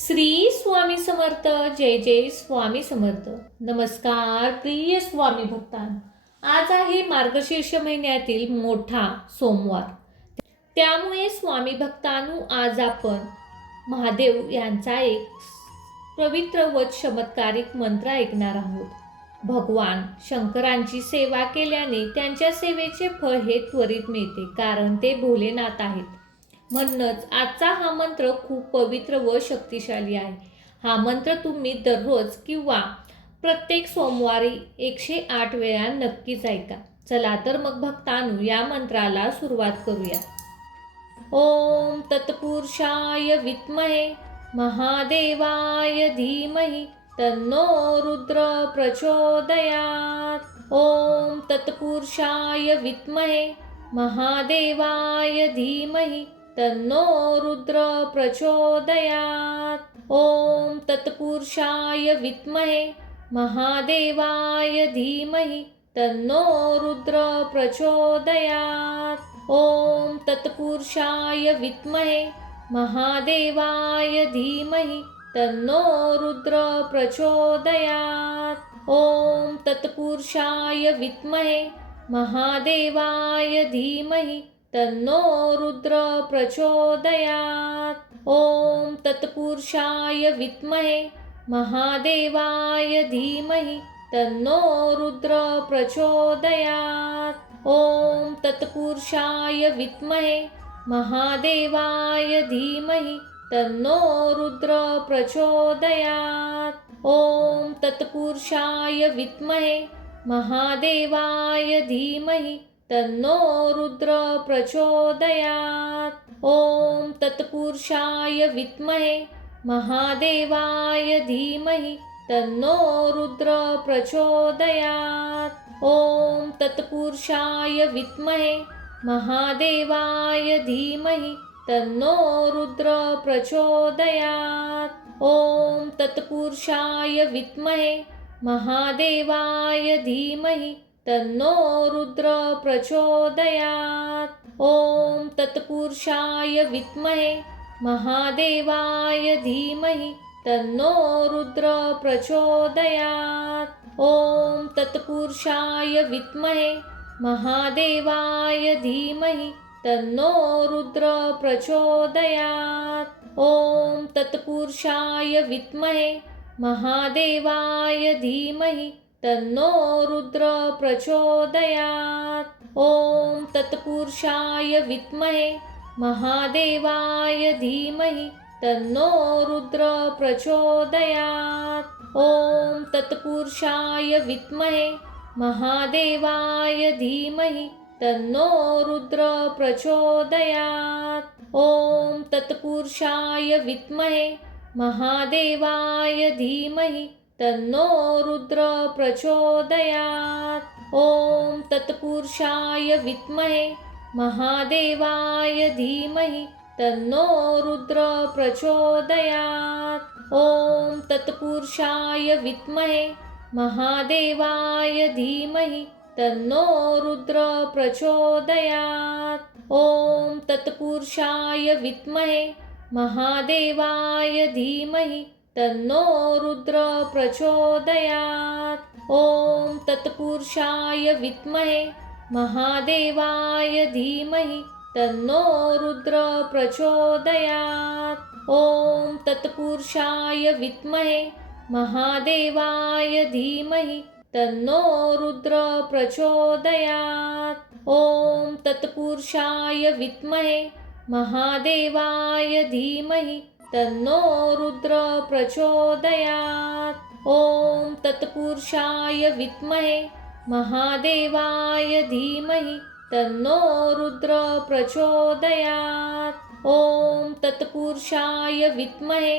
श्री स्वामी समर्थ. जय जय स्वामी समर्थ. नमस्कार प्रिय स्वामी भक्तांनो. आज आहे मार्गशीर्ष महिन्यातील मोठा सोमवार. त्यामुळे स्वामी भक्तांनो, आज आपण महादेव यांचा एक पवित्र व चमत्कारिक मंत्र ऐकणार आहोत. भगवान शंकरांची सेवा केल्याने त्यांच्या सेवेचे फळ हे त्वरित मिळते, कारण ते भोलेनाथ आहेत. म्हणूनच आजचा हा मंत्र खूप पवित्र व शक्तिशाली आहे. हा मंत्र तुम्ही दररोज किंवा प्रत्येक सोमवारी 108 वेळा नक्कीच ऐका. चला तर मग भक्तांनो, या मंत्राला सुरुवात करूया. ओम तत्पुरुषाय विद्महे महादेवाय धीमहि तन्नो रुद्र प्रचोदयात्. ओम तत्पुरुषाय विद्महे महादेवाय धीमहि तन्नो रुद्र प्रचोदयात्. ओम तत्पुरुषाय विद्महे महादेवाय धीमहि तन्नो रुद्र प्रचोदयात्. ओम तत्पुरुषाय विद्महे महादेवाय धीमहि तन्नो रुद्र प्रचोदयात्. ओम तत्पुरुषाय विद्महे महादेवाय धीमहि तन्नो रुद्र प्रचोदयात्. ओम तत्पुरुषाय विद्महे महादेवाय धीमहि तन्नो रुद्र प्रचोदयात्. ओम तत्पुरुषाय विद्महे महादेवाय धीमहि तन्नो रुद्र प्रचोदयात्. ओम तत्पुरुषाय विद्महे महादेवाय धीमहि तन्नो रुद्र प्रचोदयात्. ओम तत्पुरुषाय विद्महे महादेवाय धीमहि तन्नो रुद्र प्रचोदयात्. ओम तत्पुरुषाय विद्महे महादेवाय धीमहि तन्नो रुद्र प्रचोदयात्. ओम तत्पुरुषाय विद्महे महादेवाय धीमहि तन्नो रुद्र प्रचोदयात्. ओम तत्पुरुषाय विद्महे महादेवाय धीमहि तन्नो रुद्र प्रचोदयात्. ओम तत्पुरुषाय विद्महे महादेवाय धीमहि तन्नो रुद्र प्रचोदयात्. ओम तत्पुरुषाय विद्महे महादेवाय धीमहि तन्नो रुद्र प्रचोदयात्. ओम तत्पुरुषाय विद्महे महादेवाय धीमहि तन्नो रुद्र प्रचोदयात्. ओम तत्पुरुषाय विद्महे महादेवाय धीमहि तन्नो रुद्र प्रचोदयात्. ओम तत्पुरुषाय विद्महे महादेवाय धीमहि तन्नो रुद्र प्रचोदयात्. ओम तत्पुरुषाय विद्महे महादेवाय धीमहि तन्नो रुद्र प्रचोदयात्. ओम तत्पुरुषाय विद्महे महादेवाय धीमहि तन्नो रुद्र प्रचोदयात्. ओम तत्पुरुषाय विद्महे महादेवाय धीमहि तन्नो रुद्र प्रचोदयात्. ओम तत्पुरुषाय विद्महे महादेवाय धीमहि तन्नो रुद्र प्रचोदयात्. ओम तत्पुरुषाय विद्महे महादेवाय धीमहि तन्नो रुद्र प्रचोदयात्. ओम तत्पुरुषाय विद्महे महादेवाय धीमहि तन्नो रुद्र प्रचोदयात्. ओम तत्पुरुषाय विद्महे महादेवाय धीमहि तन्नो रुद्र प्रचोदयात्. ओम तत्पुरुषाय विद्महे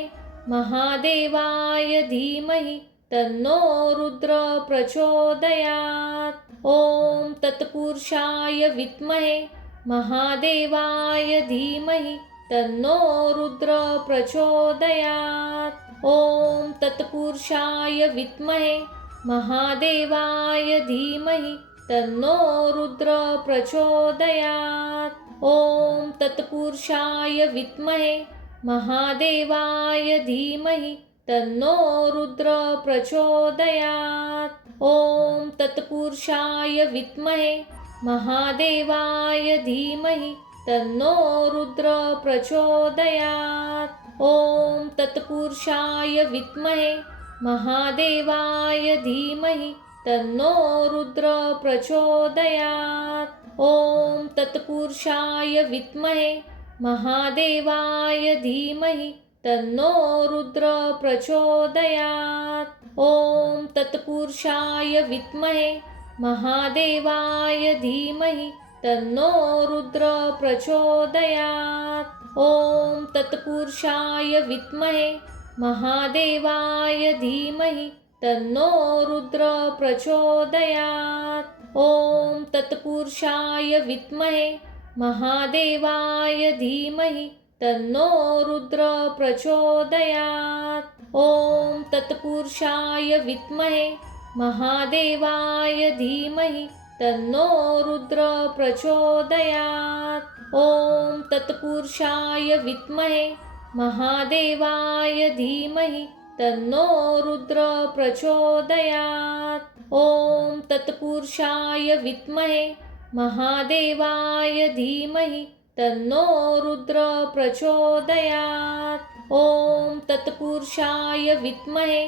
महादेवाय धीमहि तन्नो रुद्र प्रचोदयात्. ओम तत्पुरुषाय विद्महे महादेवाय धीमहि तन्नो रुद्र प्रचोदयात्. ओम तत्पुरुषाय विद्महे महादेवाय धीमहि तन्नो रुद्र प्रचोदयात्. ओम तत्पुरुषाय विद्महे महादेवाय धीमहि तन्नो रुद्र प्रचोदयात्। ॐ तत्पुरुषाय विद्महे महादेवाय धीमहि तन्नो रुद्र प्रचोदयात्। ॐ तत्पुरुषाय विद्महे महादेवाय धीमहि तन्नो रुद्र प्रचोदयात्। ॐ तत्पुरुषाय विद्महे महादेवाय धीमहि तन्नो रुद्र प्रचोदयात्। ॐ तत्पुरुषाय विद्महे महादेवाय धीमहि तन्नो रुद्र प्रचोदयात्। ॐ तत्पुरुषाय विद्महे महादेवाय धीमहि तन्नो रुद्र प्रचोदयात्। ॐ तत्पुरुषाय विद्महे महादेवाय धीमहि तन्नो रुद्र प्रचोदयात्। ॐ तत्पुरुषाय विद्महे महादेवाय धीमहि तन्नो रुद्र प्रचोदयात्। ॐ तत्पुरुषाय विद्महे महादेवाय धीमहि तन्नो रुद्र प्रचोदयात्। ॐ तत्पुरुषाय विद्महे महादेवाय धीमहि तन्नो रुद्र प्रचोदयात्। ॐ तत्पुरुषाय विद्महे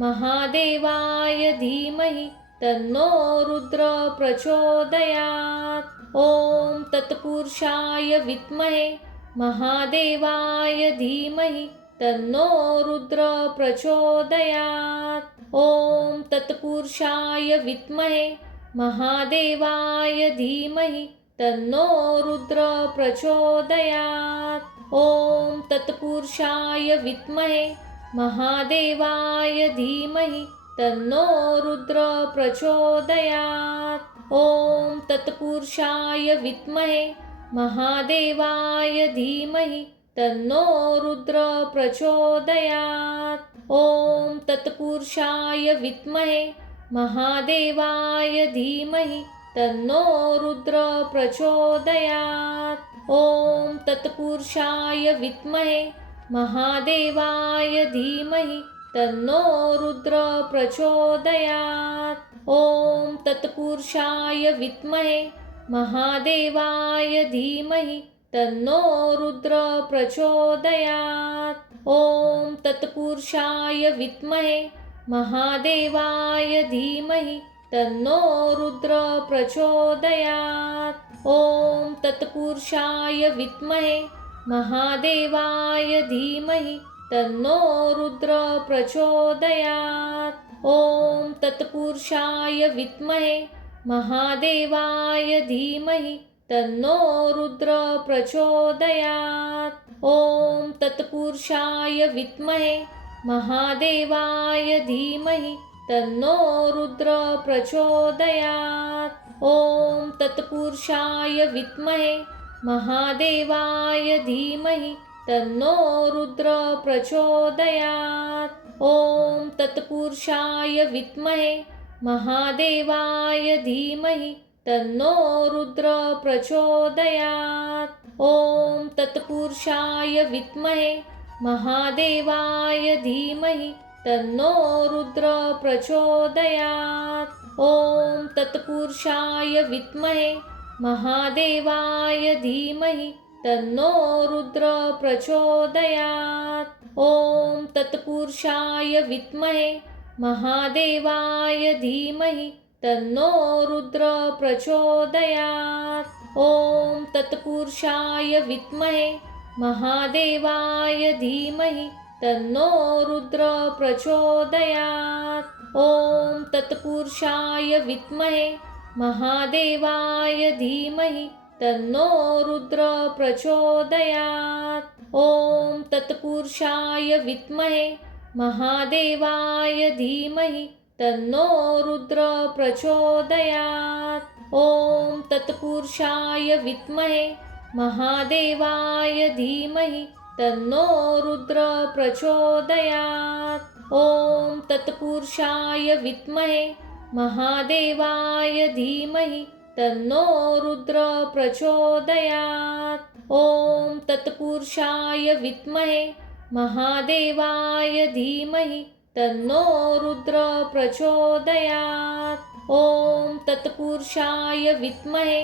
महादेवाय धीमहि तन्नो रुद्र प्रचोदयात्। ॐ तत्पुरुषाय विद्महे महादेवाय धीमहि तन्नो रुद्र प्रचोदयात्। ॐ तत्पुरुषाय विद्महे महादेवाय धीमहि तन्नो रुद्र प्रचोदयात्। ॐ तत्पुरुषाय विद्महे महादेवाय धीमहि तन्नो रुद्र प्रचोदयात्। ॐ तत्पुरुषाय विद्महे महादेवाय धीमहि तन्नो रुद्र प्रचोदयात्। ॐ तत्पुरुषाय विद्महे महादेवाय धीमहि तन्नो रुद्र प्रचोदयात्। ॐ तत्पुरुषाय विद्महे महादेवाय धीमहि तन्नो रुद्र प्रचोदयात्। ॐ तत्पुरुषाय विद्महे महादेवाय धीमहि तन्नो रुद्र प्रचोदयात्। ॐ तत्पुरुषाय विद्महे महादेवाय धीमहि तन्नो रुद्र प्रचोदयात्। ॐ तत्पुरुषाय विद्महे महादेवाय धीमहि तन्नो रुद्र प्रचोदयात्। ॐ तत्पुरुषाय विद्महे महादेवाय धीमहि तन्नो रुद्र प्रचोदयात्। ॐ तत्पुरुषाय विद्महे महादेवाय धीमहि तन्नो रुद्र प्रचोदयात्। ॐ तत्पुरुषाय विद्महे महादेवाय धीमहि तन्नो रुद्र प्रचोदयात्। ॐ तत्पुरुषाय विद्महे महादेवाय धीमहि तन्नो रुद्र प्रचोदयात्। ॐ तत्पुरुषाय विद्महे महादेवाय धीमहि तन्नो रुद्र प्रचोदयात्। ॐ तत्पुरुषाय विद्महे महादेवाय धीमहि तन्नो रुद्र प्रचोदयात्। ॐ तत्पुरुषाय विद्महे महादेवाय धीमहि तन्नो रुद्र प्रचोदयात्। ॐ तत्पुरुषाय विद्महे महादेवाय धीमहि तन्नो रुद्र प्रचोदयात्। ॐ तत्पुरुषाय विद्महे महादेवाय धीमहि तन्नो रुद्र प्रचोदयात्। ॐ तत्पुरुषाय विद्महे महादेवाय धीमहि तन्नो रुद्र प्रचोदयात्। ॐ तत्पुरुषाय विद्महे महादेवाय धीमहि तन्नो रुद्र प्रचोदयात्। ॐ तत्पुरुषाय विद्महे महादेवाय धीमहि तन्नो रुद्र प्रचोदयात्। ॐ तत्पुरुषाय विद्महे महादेवाय धीमहि तन्नो रुद्र प्रचोदयात्। ॐ तत्पुरुषाय विद्महे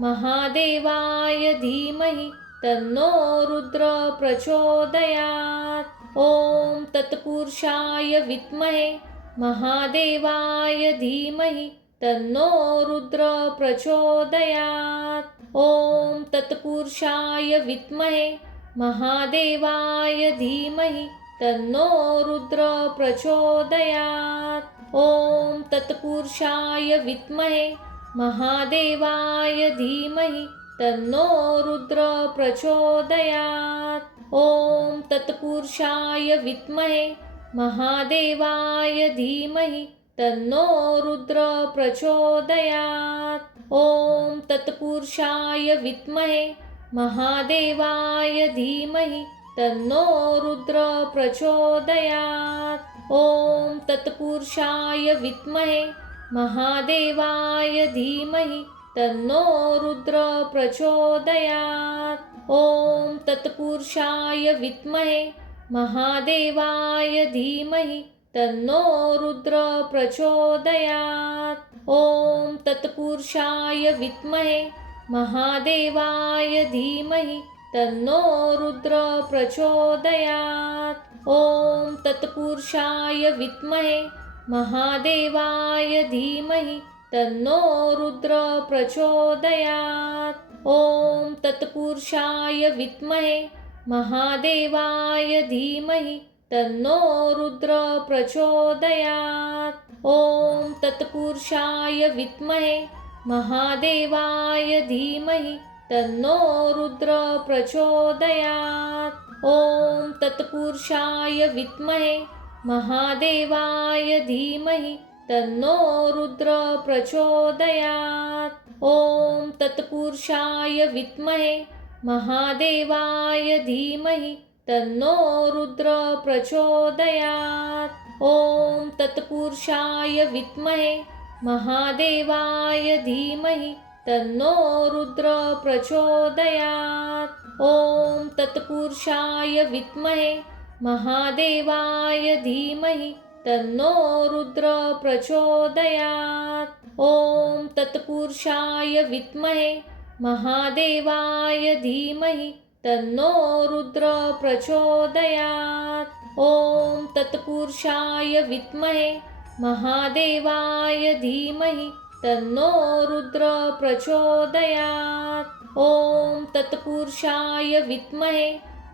महादेवाय धीमहि तन्नो रुद्र प्रचोदयात्। ॐ तत्पुरुषाय विद्महे महादेवाय धीमहि तन्नो रुद्र प्रचोदयात्। ॐ तत्पुरुषाय विद्महे महादेवाय धीमहि तन्नो रुद्र प्रचोदयात्। ॐ तत्पुरुषाय विद्महे महादेवाय धीमहि तन्नो रुद्र प्रचोदयात्। ॐ तत्पुरुषाय विद्महे महादेवाय धीमहि तन्नो रुद्र प्रचोदयात्। ॐ तत्पुरुषाय विद्महे महादेवाय धीमहि तन्नो रुद्र प्रचोदयात्। ॐ तत्पुरुषाय विद्महे महादेवाय धीमहि तन्नो रुद्र प्रचोदयात्। ॐ तत्पुरुषाय विद्महे महादेवाय धीमहि तन्नो रुद्र प्रचोदयात्। ॐ तत्पुरुषाय विद्महे महादेवाय धीमहि तन्नो रुद्र प्रचोदयात्। ॐ तत्पुरुषाय विद्महे महादेवाय धीमहि तन्नो रुद्र प्रचोदयात्। ॐ तत्पुरुषाय विद्महे महादेवाय धीमहि तन्नो रुद्र प्रचोदयात्। ॐ तत्पुरुषाय विद्महे महादेवाय धीमहि तन्नो रुद्र प्रचोदयात्। ॐ तत्पुरुषाय विद्महे महादेवाय धीमहि तन्नो रुद्र प्रचोदयात्। ॐ तत्पुरुषाय विद्महे महादेवाय धीमहि तन्नो रुद्र प्रचोदयात्। ॐ तत्पुरुषाय विद्महे महादेवाय धीमहि तन्नो रुद्र प्रचोदयात्। ॐ तत्पुरुषाय विद्महे महादेवाय धीमहि तन्नो रुद्र प्रचोदयात्। ॐ तत्पुरुषाय विद्महे महादेवाय धीमहि तन्नो रुद्र प्रचोदयात्। ॐ तत्पुरुषाय विद्महे महादेवाय धीमहि तन्नो रुद्र प्रचोदयात्। ॐ तत्पुरुषाय विद्महे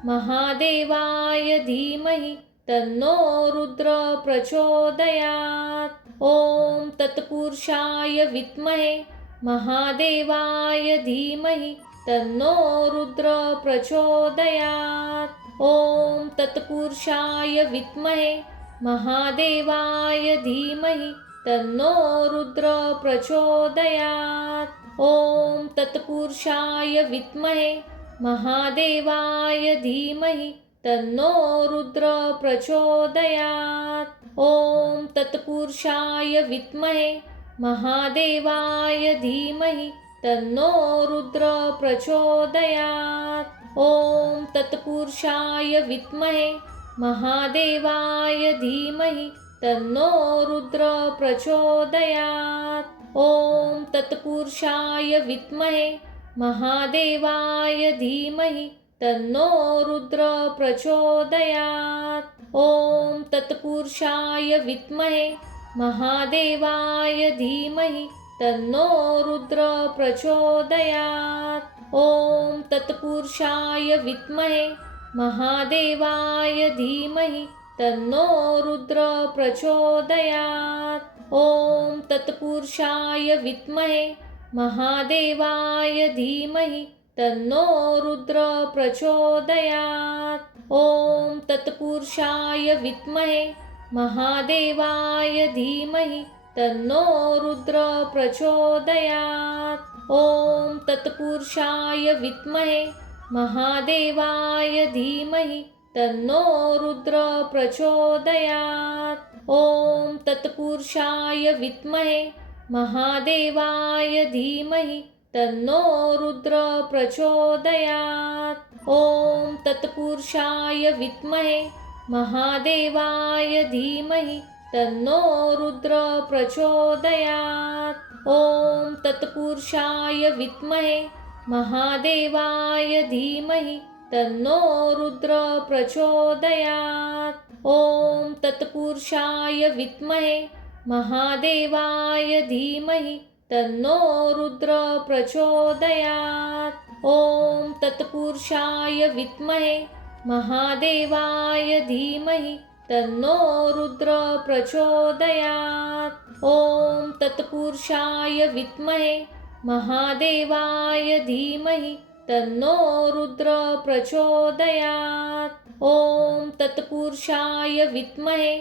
महादेवाय धीमहि तन्नो रुद्र प्रचोदयात्। ॐ तत्पुरुषाय विद्महे महादेवाय धीमहि तन्नो रुद्र प्रचोदयात्। ॐ तत्पुरुषाय विद्महे महादेवाय धीमहि तन्नो रुद्र प्रचोदयात्। ॐ तत्पुरुषाय विद्महे महादेवाय धीमहि तन्नो रुद्र प्रचोदयात्। ॐ तत्पुरुषाय विद्महे महादेवाय धीमहि तन्नो रुद्र प्रचोदयात्। ॐ तत्पुरुषाय विद्महे महादेवाय धीमहि तन्नो रुद्र प्रचोदयात्। ॐ तत्पुरुषाय विद्महे महादेवाय धीमहि तन्नो रुद्र प्रचोदयात्। ॐ तत्पुरुषाय विद्महे महादेवाय धीमहि तन्नो रुद्र प्रचोदयात्। ॐ तत्पुरुषाय विद्महे महादेवाय धीमहि तन्नो रुद्र प्रचोदयात्। ॐ तत्पुरुषाय विद्महे महादेवाय धीमहि तन्नो रुद्र प्रचोदयात्। ॐ तत्पुरुषाय विद्महे महादेवाय धीमहि तन्नो रुद्र प्रचोदयात्। ॐ तत्पुरुषाय विद्महे महादेवाय धीमहि तन्नो रुद्र प्रचोदयात्। ॐ तत्पुरुषाय विद्महे महादेवाय धीमहि तन्नो रुद्र प्रचोदयात्। ॐ तत्पुरुषाय विद्महे महादेवाय धीमहि तन्नो रुद्र प्रचोदयात्। ॐ तत्पुरुषाय विद्महे महादेवाय धीमहि तन्नो रुद्र प्रचोदयात्। ॐ तत्पुरुषाय विद्महे महादेवाय धीमहि तन्नो रुद्र प्रचोदयात्। ॐ तत्पुरुषाय विद्महे महादेवाय धीमहि तन्नो रुद्र प्रचोदयात्। ॐ तत्पुरुषाय विद्महे महादेवाय धीमहि तन्नो रुद्र प्रचोदयात्। ॐ तत्पुरुषाय विद्महे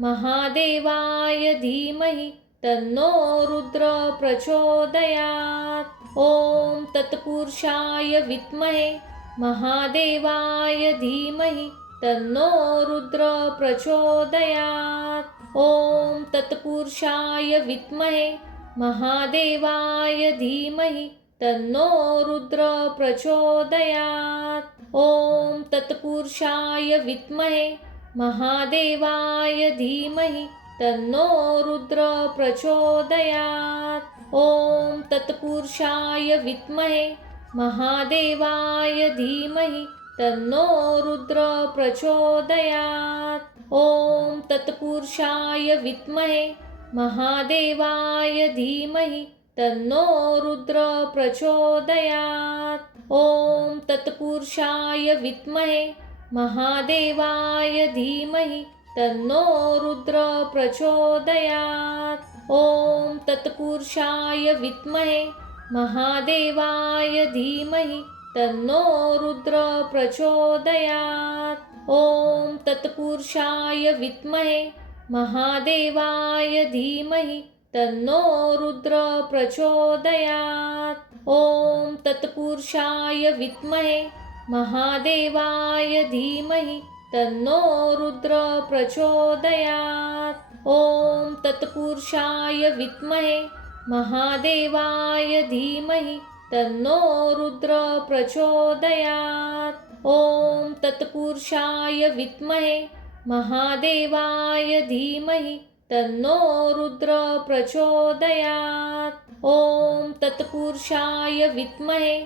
महादेवाय धीमहि तन्नो रुद्र प्रचोदयात्। ॐ तत्पुरुषाय विद्महे महादेवाय धीमहि तन्नो रुद्र प्रचोदयात्। ॐ तत्पुरुषाय विद्महे महादेवाय धीमहि तन्नो रुद्र प्रचोदयात्। ॐ तत्पुरुषाय विद्महे महादेवाय धीमहि तन्नो रुद्र प्रचोदयात्। ॐ तत्पुरुषाय विद्महे महादेवाय धीमहि तन्नो रुद्र प्रचोदयात्। ॐ तत्पुरुषाय विद्महे महादेवाय धीमहि तन्नो रुद्र प्रचोदयात्। ॐ तत्पुरुषाय विद्महे महादेवाय धीमहि तन्नो रुद्र प्रचोदयात्। ॐ तत्पुरुषाय विद्महे महादेवाय धीमहि तन्नो रुद्र प्रचोदयात्। ॐ तत्पुरुषाय विद्महे महादेवाय धीमहि तन्नो रुद्र प्रचोदयात्। ॐ तत्पुरुषाय विद्महे महादेवाय धीमहि तन्नो रुद्र प्रचोदयात्। ॐ तत्पुरुषाय विद्महे महादेवाय धीमहि तन्नो रुद्र प्रचोदयात्। ॐ तत्पुरुषाय विद्महे महादेवाय धीमहि तन्नो रुद्र प्रचोदयात्। ॐ तत्पुरुषाय विद्महे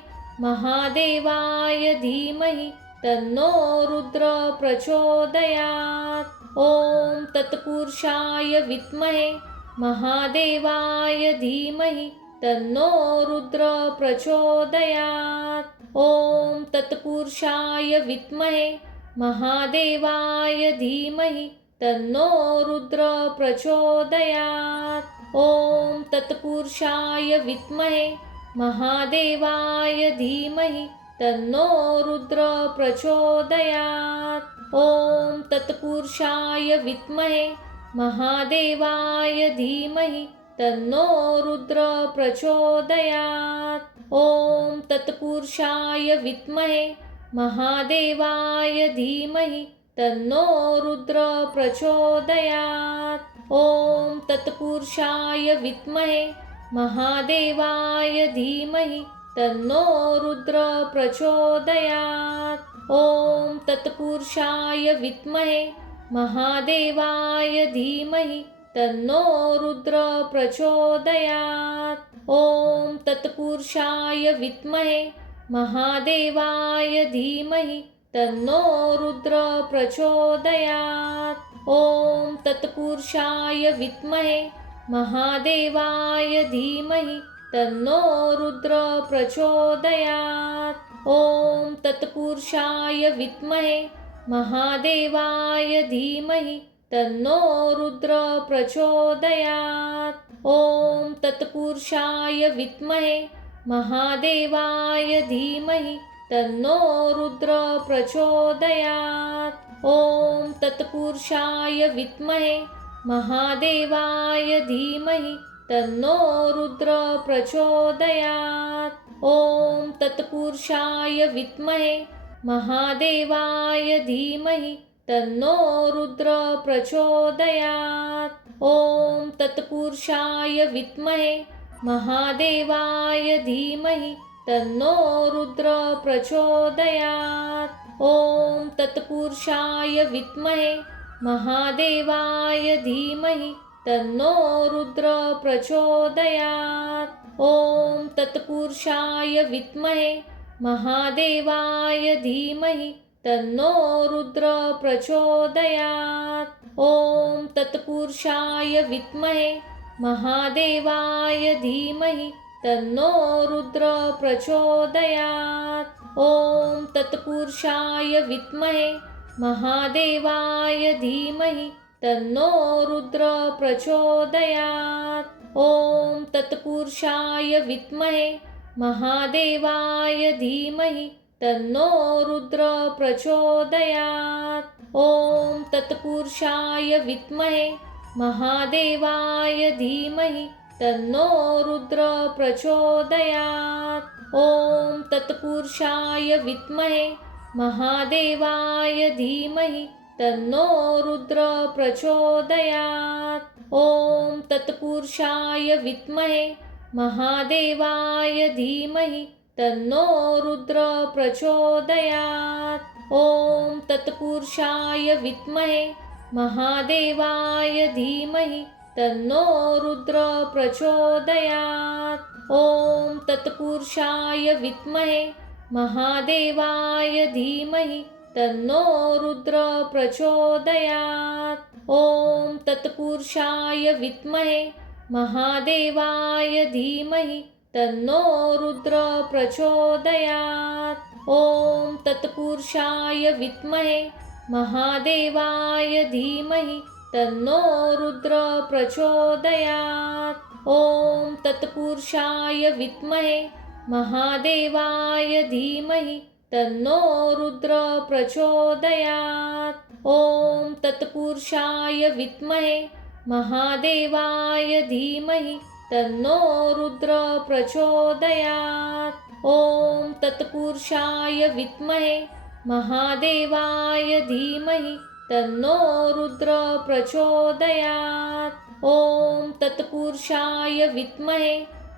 महादेवाय धीमहि तन्नो रुद्र प्रचोदयात्। ॐ तत्पुरुषाय विद्महे महादेवाय धीमहि तन्नो रुद्र प्रचोदयात्। ॐ तत्पुरुषाय विद्महे महादेवाय धीमहि तन्नो रुद्र प्रचोदयात्। ॐ तत्पुरुषाय विद्महे महादेवाय धीमहि तन्नो रुद्र प्रचोदयात्। ॐ तत्पुरुषाय विद्महे महादेवाय धीमहि तन्नो रुद्र प्रचोदयात्। ॐ तत्पुरुषाय विद्महे महादेवाय धीमहि तन्नो रुद्र प्रचोदयात्। ॐ तत्पुरुषाय विद्महे महादेवाय धीमहि तन्नो रुद्र प्रचोदयात्। ॐ तत्पुरुषाय विद्महे महादेवाय धीमहि तन्नो रुद्र प्रचोदयात्। ॐ तत्पुरुषाय विद्महे महादेवाय धीमहि तन्नो रुद्र प्रचोदयात्। ॐ तत्पुरुषाय विद्महे महादेवाय धीमहि तन्नो रुद्र प्रचोदयात्। ॐ तत्पुरुषाय विद्महे महादेवाय धीमहि तन्नो रुद्र प्रचोदयात्। ॐ तत्पुरुषाय विद्महे महादेवाय धीमहि तन्नो रुद्र प्रचोदयात्। ॐ तत्पुरुषाय विद्महे महादेवाय धीमहि तन्नो रुद्र प्रचोदयात्। ॐ तत्पुरुषाय विद्महे महादेवाय धीमहि तन्नो रुद्र प्रचोदयात्। ॐ तत्पुरुषाय विद्महे महादेवाय धीमहि तन्नो रुद्र प्रचोदयात्। ॐ तत्पुरुषाय विद्महे महादेवाय धीमहि तन्नो रुद्र प्रचोदयात्। ॐ तत्पुरुषाय विद्महे महादेवाय धीमहि तन्नो रुद्र प्रचोदयात्। ॐ तत्पुरुषाय विद्महे महादेवाय धीमहि तन्नो रुद्र प्रचोदयात्। ॐ तत्पुरुषाय विद्महे महादेवाय धीमहि तन्नो रुद्र प्रचोदयात्। ॐ तत्पुरुषाय विद्महे महादेवाय धीमहि तन्नो रुद्र प्रचोदयात्। ॐ तत्पुरुषाय विद्महे महादेवाय धीमहि तन्नो रुद्र प्रचोदयात्। ॐ तत्पुरुषाय विद्महे महादेवाय धीमहि तन्नो रुद्र प्रचोदयात्। ॐ तत्पुरुषाय विद्महे महादेवाय धीमहि तन्नो रुद्र प्रचोदयात्। ॐ तत्पुरुषाय विद्महे महादेवाय धीमहि तन्नो रुद्र प्रचोदयात्। ॐ तत्पुरुषाय विद्महे महादेवाय धीमहि तन्नो रुद्र प्रचोदयात्। ॐ तत्पुरुषाय विद्महे महादेवाय धीमहि तन्नो रुद्र प्रचोदयात्। ॐ तत्पुरुषाय विद्महे महादेवाय धीमहि तन्नो रुद्र प्रचोदयात्। ॐ तत्पुरुषाय विद्महे महादेवाय धीमहि तन्नो रुद्र प्रचोदयात्। ॐ तत्पुरुषाय विद्महे महादेवाय धीमहि तन्नो रुद्र प्रचोदयात्। ॐ तत्पुरुषाय विद्महे महादेवाय धीमहि तन्नो रुद्र प्रचोदयात्। ॐ तत्पुरुषाय विद्महे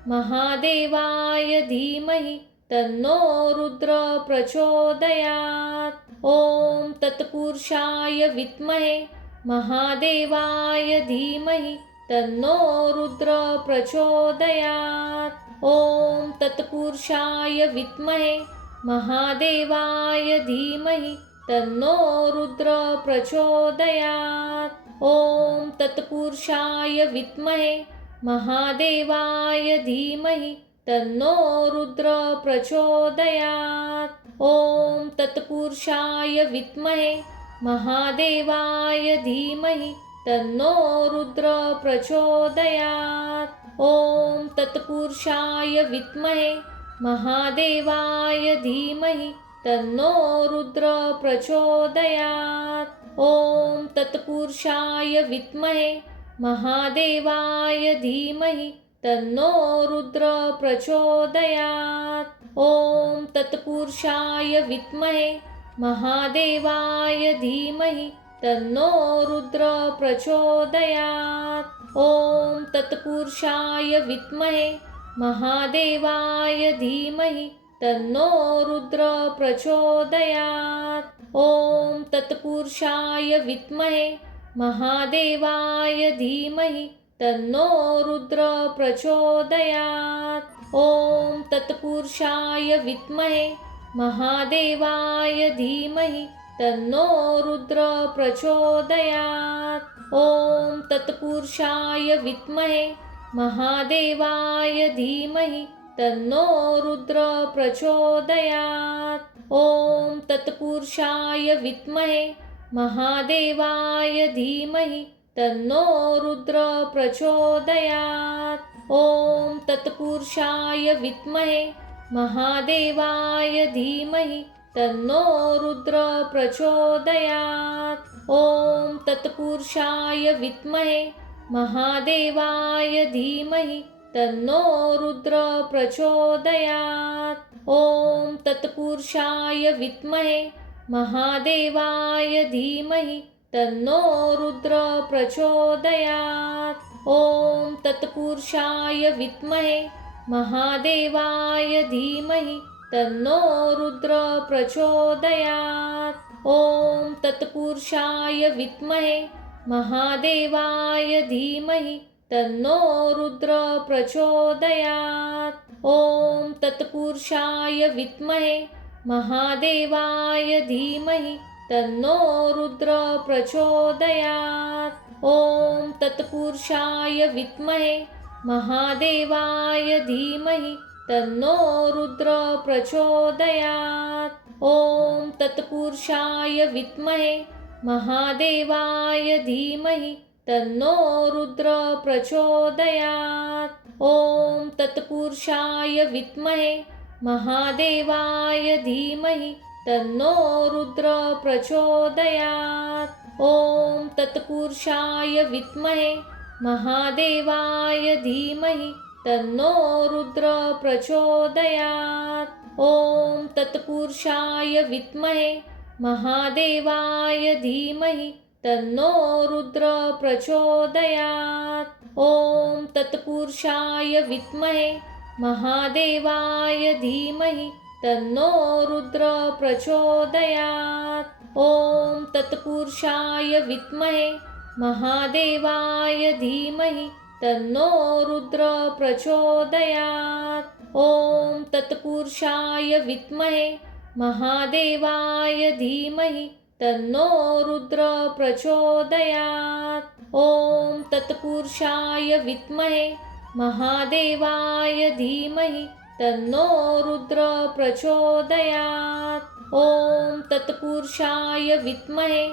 महादेवाय धीमहि तन्नो रुद्र प्रचोदयात्। ॐ तत्पुरुषाय विद्महे महादेवाय धीमहि तन्नो रुद्र प्रचोदयात्। ॐ तत्पुरुषाय विद्महे महादेवाय धीमहि तन्नो रुद्र प्रचोदयात्। ॐ तत्पुरुषाय विद्महे महादेवाय धीमहि तन्नो रुद्र प्रचोदयात्। ॐ तत्पुरुषाय विद्महे महादेवाय धीमहि तन्नो रुद्र प्रचोदयात्। ॐ तत्पुरुषाय विद्महे महादेवाय धीमहि तन्नो रुद्र प्रचोदयात्। ॐ तत्पुरुषाय विद्महे महादेवाय धीमहि तन्नो रुद्र प्रचोदयात्। ॐ तत्पुरुषाय विद्महे महादेवाय धीमहि तन्नो रुद्र प्रचोदयात्। ॐ तत्पुरुषाय विद्महे महादेवाय धीमहि तन्नो रुद्र प्रचोदयात्। ॐ तत्पुरुषाय विद्महे महादेवाय धीमहि तन्नो रुद्र प्रचोदयात्। ॐ तत्पुरुषाय विद्महे महादेवाय धीमहि तन्नो रुद्र प्रचोदयात्। ॐ तत्पुरुषाय विद्महे महादेवाय धीमहि तन्नो रुद्र प्रचोदयात्। ॐ तत्पुरुषाय विद्महे महादेवाय धीमहि तन्नो रुद्र प्रचोदयात्। ॐ तत्पुरुषाय विद्महे महादेवाय धीमहि तन्नो रुद्र प्रचोदयात्। ॐ तत्पुरुषाय विद्महे महादेवाय धीमहि तन्नो रुद्र प्रचोदयात्। ॐ तत्पुरुषाय विद्महे महादेवाय धीमहि तन्नो रुद्र प्रचोदयात्। ॐ तत्पुरुषाय विद्महे महादेवाय धीमहि तन्नो रुद्र प्रचोदयात्। ॐ तत्पुरुषाय विद्महे महादेवाय धीमहि तन्नो रुद्र प्रचोदयात्। ॐ तत्पुरुषाय विद्महे महादेवाय धीमहि तन्नो रुद्र प्रचोदयात्। ॐ तत्पुरुषाय विद्महे महादेवाय धीमहि तन्नो रुद्र प्रचोदयात्। ॐ तत्पुरुषाय विद्महे महादेवाय धीमहि तन्नो रुद्र प्रचोदयात्। ॐ तत्पुरुषाय विद्महे महादेवाय धीमहि तन्नो रुद्र प्रचोदयात्। ॐ तत्पुरुषाय विद्महे महादेवाय धीमहि तन्नो रुद्र प्रचोदयात्। ॐ तत्पुरुषाय विद्महे महादेवाय धीमहि तन्नो रुद्र प्रचोदयात्। ॐ तत्पुरुषाय विद्महे महादेवाय धीमहि तन्नो रुद्र प्रचोदयात्। ॐ तत्पुरुषाय विद्महे महादेवाय धीमहि तन्नो रुद्र प्रचोदयात्। ॐ तत्पुरुषाय विद्महे महादेवाय धीमहि तन्नो रुद्र प्रचोदयात्। ॐ तत्पुरुषाय विद्महे महादेवाय धीमहि तन्नो रुद्र प्रचोदयात्। ॐ तत्पुरुषाय विद्महे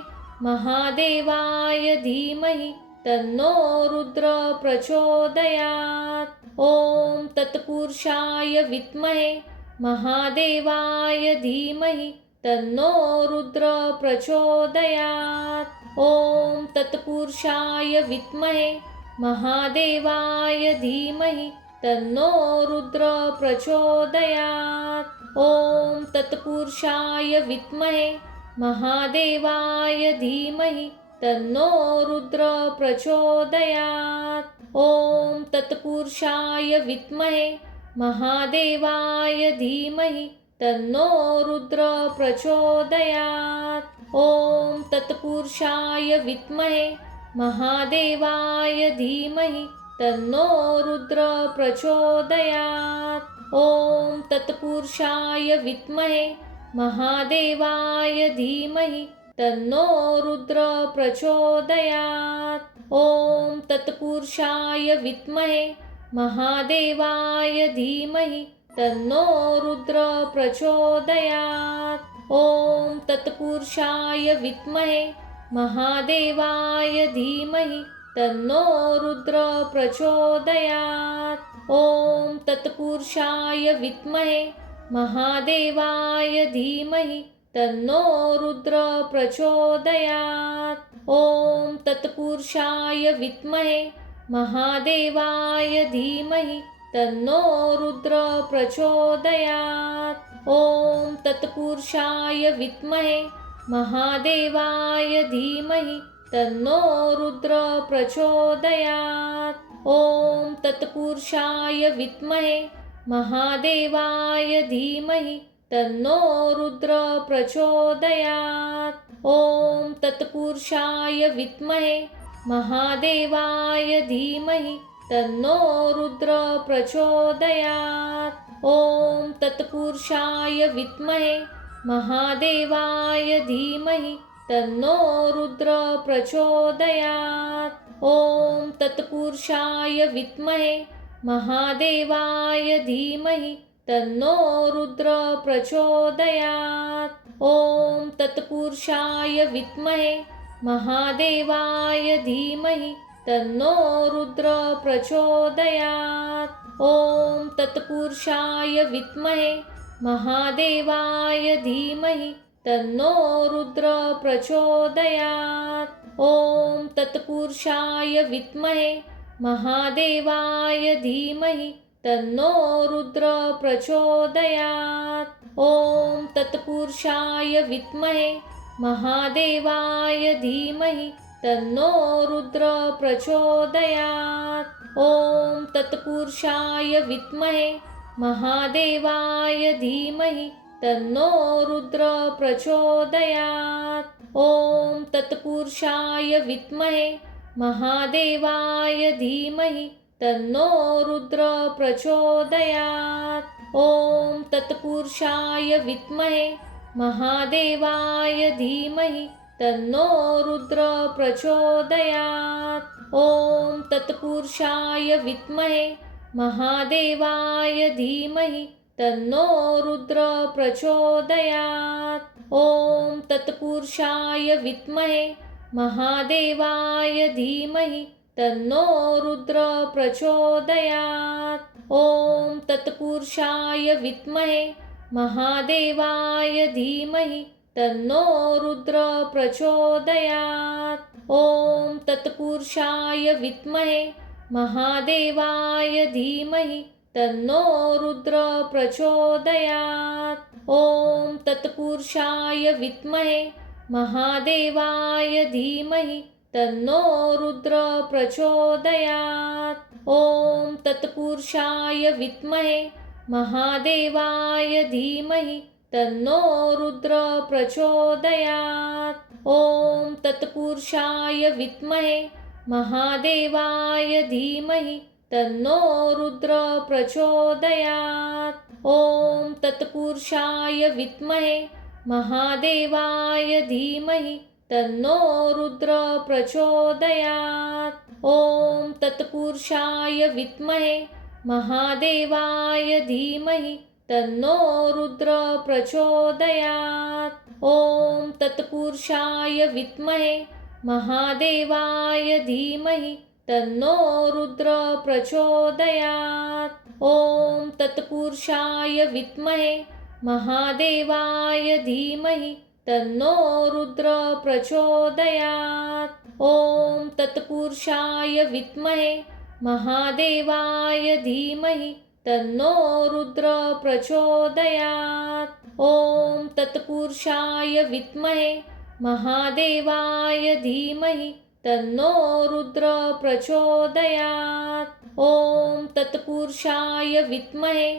महादेवाय धीमहि तन्नो रुद्र प्रचोदयात्। ॐ तत्पुरुषाय विद्महे महादेवाय धीमहि तन्नो रुद्र प्रचोदयात्। ॐ तत्पुरुषाय विद्महे महादेवाय धीमहि तन्नो रुद्र प्रचोदयात्। ॐ तत्पुरुषाय विद्महे महादेवाय धीमहि तन्नो रुद्र प्रचोदयात्। ॐ तत्पुरुषाय विद्महे महादेवाय धीमहि तन्नो रुद्र प्रचोदयात्। ॐ तत्पुरुषाय विद्महे महादेवाय धीमहि तन्नो रुद्र प्रचोदयात्। ॐ तत्पुरुषाय विद्महे महादेवाय धीमहि तन्नो रुद्र प्रचोदयात्। ॐ तत्पुरुषाय विद्महे महादेवाय धीमहि तन्नो रुद्र प्रचोदयात्। ॐ तत्पुरुषाय विद्महे महादेवाय धीमहि तन्नो रुद्र प्रचोदयात्। ॐ तत्पुरुषाय विद्महे महादेवाय धीमहि तन्नो रुद्र प्रचोदयात्। ॐ तत्पुरुषाय विद्महे महादेवाय धीमहि तन्नो रुद्र प्रचोदयात्। ॐ तत्पुरुषाय विद्महे महादेवाय धीमहि तन्नो रुद्र प्रचोदयात्। ॐ तत्पुरुषाय विद्महे महादेवाय धीमहि तन्नो रुद्र प्रचोदयात्। ॐ तत्पुरुषाय विद्महे महादेवाय धीमहि तन्नो रुद्र प्रचोदयात्। ॐ तत्पुरुषाय विद्महे महादेवाय धीमहि तन्नो रुद्र प्रचोदयात्। ॐ तत्पुरुषाय विद्महे महादेवाय धीमहि तन्नो रुद्र प्रचोदयात्। ॐ तत्पुरुषाय विद्महे महादेवाय धीमहि तन्नो रुद्र प्रचोदयात्। ॐ तत्पुरुषाय विद्महे महादेवाय धीमहि तन्नो रुद्र प्रचोदयात्। ॐ तत्पुरुषाय विद्महे महादेवाय धीमहि तन्नो रुद्र प्रचोदयात्। ॐ तत्पुरुषाय विद्महे महादेवाय धीमहि तन्नो रुद्र प्रचोदयात्। ॐ तत्पुरुषाय विद्महे महादेवाय धीमहि तन्नो रुद्र प्रचोदयात्। ॐ तत्पुरुषाय विद्महे महादेवाय धीमहि तन्नो रुद्र प्रचोदयात्। ॐ तत्पुरुषाय विद्महे महादेवाय धीमहि तन्नो रुद्र प्रचोदयात्। ॐ तत्पुरुषाय विद्महे महादेवाय धीमहि तन्नो रुद्र प्रचोदयात्। ॐ तत्पुरुषाय विद्महे महादेवाय धीमहि तन्नो रुद्र प्रचोदयात्। ॐ तत्पुरुषाय विद्महे महादेवाय धीमहि तन्नो रुद्र प्रचोदयात्। ॐ तत्पुरुषाय विद्महे महादेवाय धीमहि तन्नो रुद्र प्रचोदयात्। ॐ तत्पुरुषाय विद्महे महादेवाय धीमहि तन्नो रुद्र प्रचोदयात्। ॐ तत्पुरुषाय विद्महे महादेवाय धीमहि तन्नो रुद्र प्रचोदयात्। ॐ तत्पुरुषाय विद्महे महादेवाय धीमहि तन्नो रुद्र प्रचोदयात्। ॐ तत्पुरुषाय विद्महे महादेवाय धीमहि तन्नो रुद्र प्रचोदयात्। ॐ तत्पुरुषाय विद्महे महादेवाय धीमहि तन्नो रुद्र प्रचोदयात्। ॐ तत्पुरुषाय विद्महे महादेवाय धीमहि तन्नो रुद्र प्रचोदयात्। ॐ तत्पुरुषाय विद्महे महादेवाय धीमहि तन्नो रुद्र प्रचोदयात्। ॐ तत्पुरुषाय विद्महे महादेवाय धीमहि तन्नो रुद्र प्रचोदयात्। ॐ तत्पुरुषाय विद्महे महादेवाय धीमहि तन्नो रुद्र प्रचोदयात्। ॐ तत्पुरुषाय विद्महे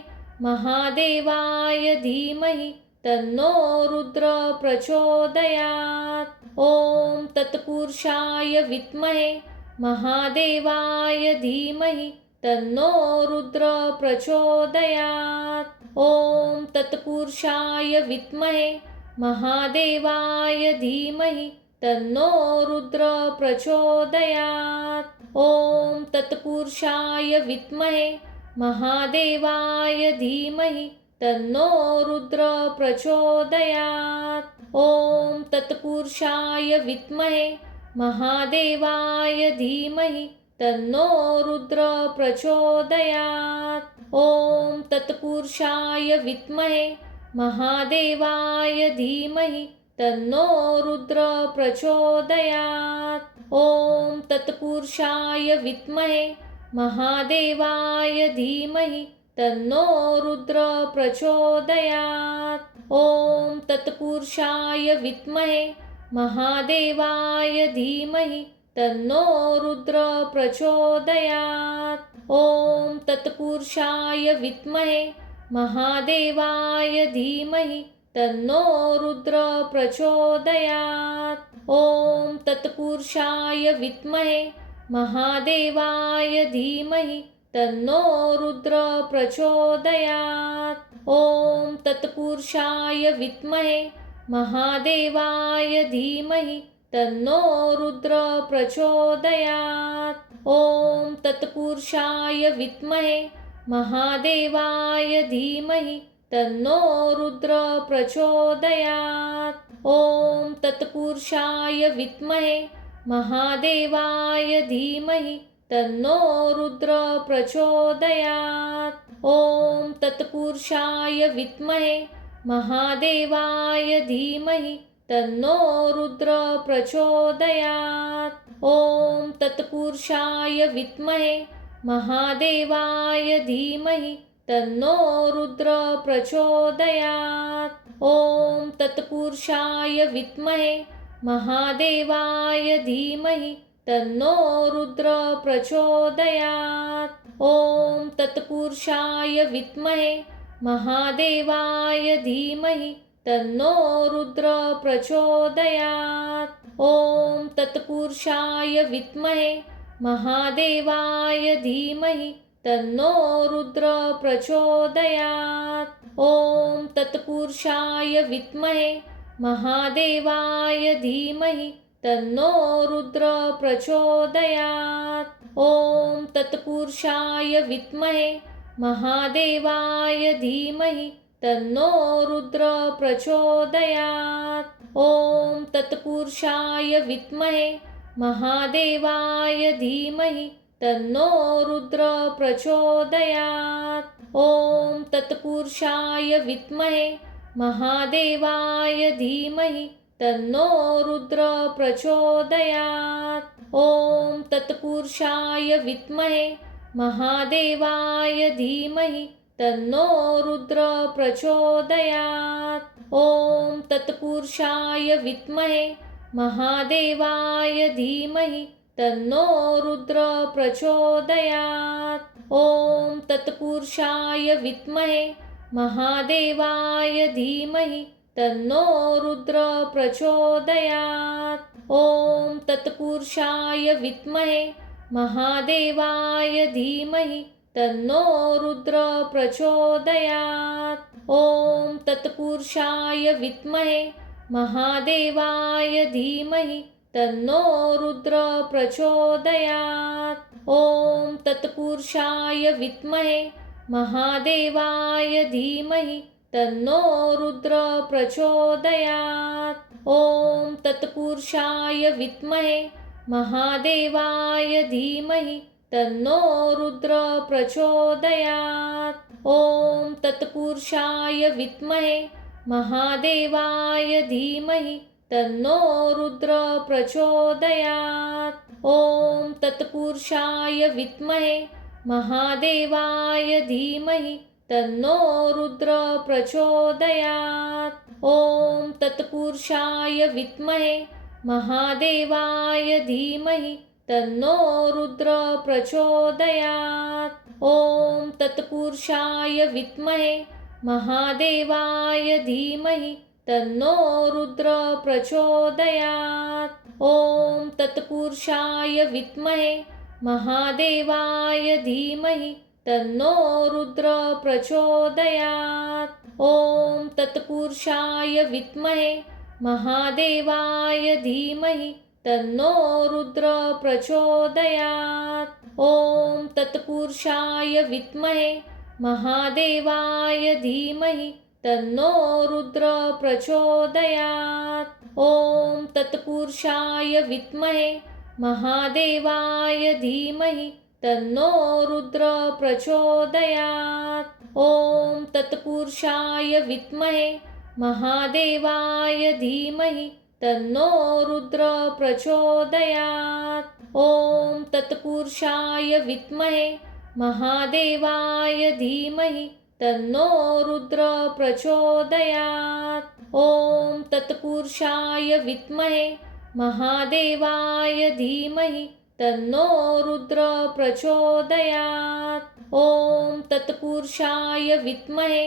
महादेवाय धीमहि तन्नो रुद्र प्रचोदयात्। ॐ तत्पुरुषाय विद्महे महादेवाय धीमहि तन्नो रुद्र प्रचोदयात्। ॐ तत्पुरुषाय विद्महे महादेवाय धीमहि तन्नो रुद्र प्रचोदयात्। ॐ तत्पुरुषाय विद्महे महादेवाय धीमहि तन्नो रुद्र प्रचोदयात्। ॐ तत्पुरुषाय विद्महे महादेवाय धीमहि तन्नो रुद्र प्रचोदयात्। ॐ तत्पुरुषाय विद्महे महादेवाय धीमहि तन्नो रुद्र प्रचोदयात्। ॐ तत्पुरुषाय विद्महे महादेवाय धीमहि तन्नो रुद्र प्रचोदयात्। ॐ तत्पुरुषाय विद्महे महादेवाय धीमहि तन्नो रुद्र प्रचोदयात्। ॐ तत्पुरुषाय विद्महे महादेवाय धीमहि तन्नो रुद्र प्रचोदयात्। ॐ तत्पुरुषाय विद्महे महादेवाय धीमहि तन्नो रुद्र प्रचोदयात्। ॐ तत्पुरुषाय विद्महे महादेवाय धीमहि तन्नो रुद्र प्रचोदयात्। ॐ तत्पुरुषाय विद्महे महादेवाय धीमहि तन्नो रुद्र प्रचोदयात्। ॐ तत्पुरुषाय विद्महे महादेवाय धीमहि तन्नो रुद्र प्रचोदयात्। ॐ तत्पुरुषाय विद्महे महादेवाय धीमहि तन्नो रुद्र प्रचोदयात्। ॐ तत्पुरुषाय विद्महे महादेवाय धीमहि तन्नो रुद्र प्रचोदयात्। ॐ तत्पुरुषाय विद्महे महादेवाय धीमहि तन्नो रुद्र प्रचोदयात्। ॐ तत्पुरुषाय विद्महे महादेवाय धीमहि तन्नो रुद्र प्रचोदयात्। ॐ तत्पुरुषाय विद्महे महादेवाय धीमहि तन्नो रुद्र प्रचोदयात्। ॐ तत्पुरुषाय विद्महे महादेवाय धीमहि तन्नो रुद्र प्रचोदयात्। ॐ तत्पुरुषाय विद्महे महादेवाय धीमहि तन्नो रुद्र प्रचोदयात्। ॐ तत्पुरुषाय विद्महे महादेवाय धीमहि तन्नो रुद्र प्रचोदयात्। ॐ तत्पुरुषाय विद्महे महादेवाय धीमहि तन्नो रुद्र प्रचोदयात्। ॐ तत्पुरुषाय विद्महे महादेवाय धीमहि तन्नो रुद्र प्रचोदयात्। ॐ तत्पुरुषाय विद्महे महादेवाय धीमहि तन्नो रुद्र प्रचोदयात्। ॐ तत्पुरुषाय विद्महे महादेवाय धीमहि तन्नो रुद्र प्रचोदयात्। ॐ तत्पुरुषाय विद्महे महादेवाय धीमहि तन्नो रुद्र प्रचोदयात्। ॐ तत्पुरुषाय विद्महे महादेवाय धीमहि तन्नो रुद्र प्रचोदयात्। ॐ तत्पुरुषाय विद्महे महादेवाय धीमहि तन्नो रुद्र प्रचोदयात्। ॐ तत्पुरुषाय विद्महे महादेवाय धीमहि तन्नो रुद्र प्रचोदयात्। ॐ तत्पुरुषाय विद्महे महादेवाय धीमहि तन्नो रुद्र प्रचोदयात्। ॐ तत्पुरुषाय विद्महे महादेवाय धीमहि तन्नो रुद्र प्रचोदयात्। ॐ तत्पुरुषाय विद्महे महादेवाय धीमहि तन्नो रुद्र प्रचोदयात्। ॐ तत्पुरुषाय विद्महे महादेवाय धीमहि तन्नो रुद्र प्रचोदयात्। ॐ तत्पुरुषाय विद्महे महादेवाय धीमहि तन्नो रुद्र प्रचोदयात्। ॐ तत्पुरुषाय विद्महे महादेवाय धीमहि तन्नो रुद्र प्रचोदयात्। ॐ तत्पुरुषाय विद्महे महादेवाय धीमहि तन्नो रुद्र प्रचोदयात्। ॐ तत्पुरुषाय विद्महे महादेवाय धीमहि तन्नो रुद्र प्रचोदयात्। ॐ तत्पुरुषाय विद्महे महादेवाय धीमहि तन्नो रुद्र प्रचोदयात्। ॐ तत्पुरुषाय विद्महे महादेवाय धीमहि तन्नो रुद्र प्रचोदयात्। ॐ तत्पुरुषाय विद्महे महादेवाय धीमहि तन्नो रुद्र प्रचोदयात्। ॐ तत्पुरुषाय विद्महे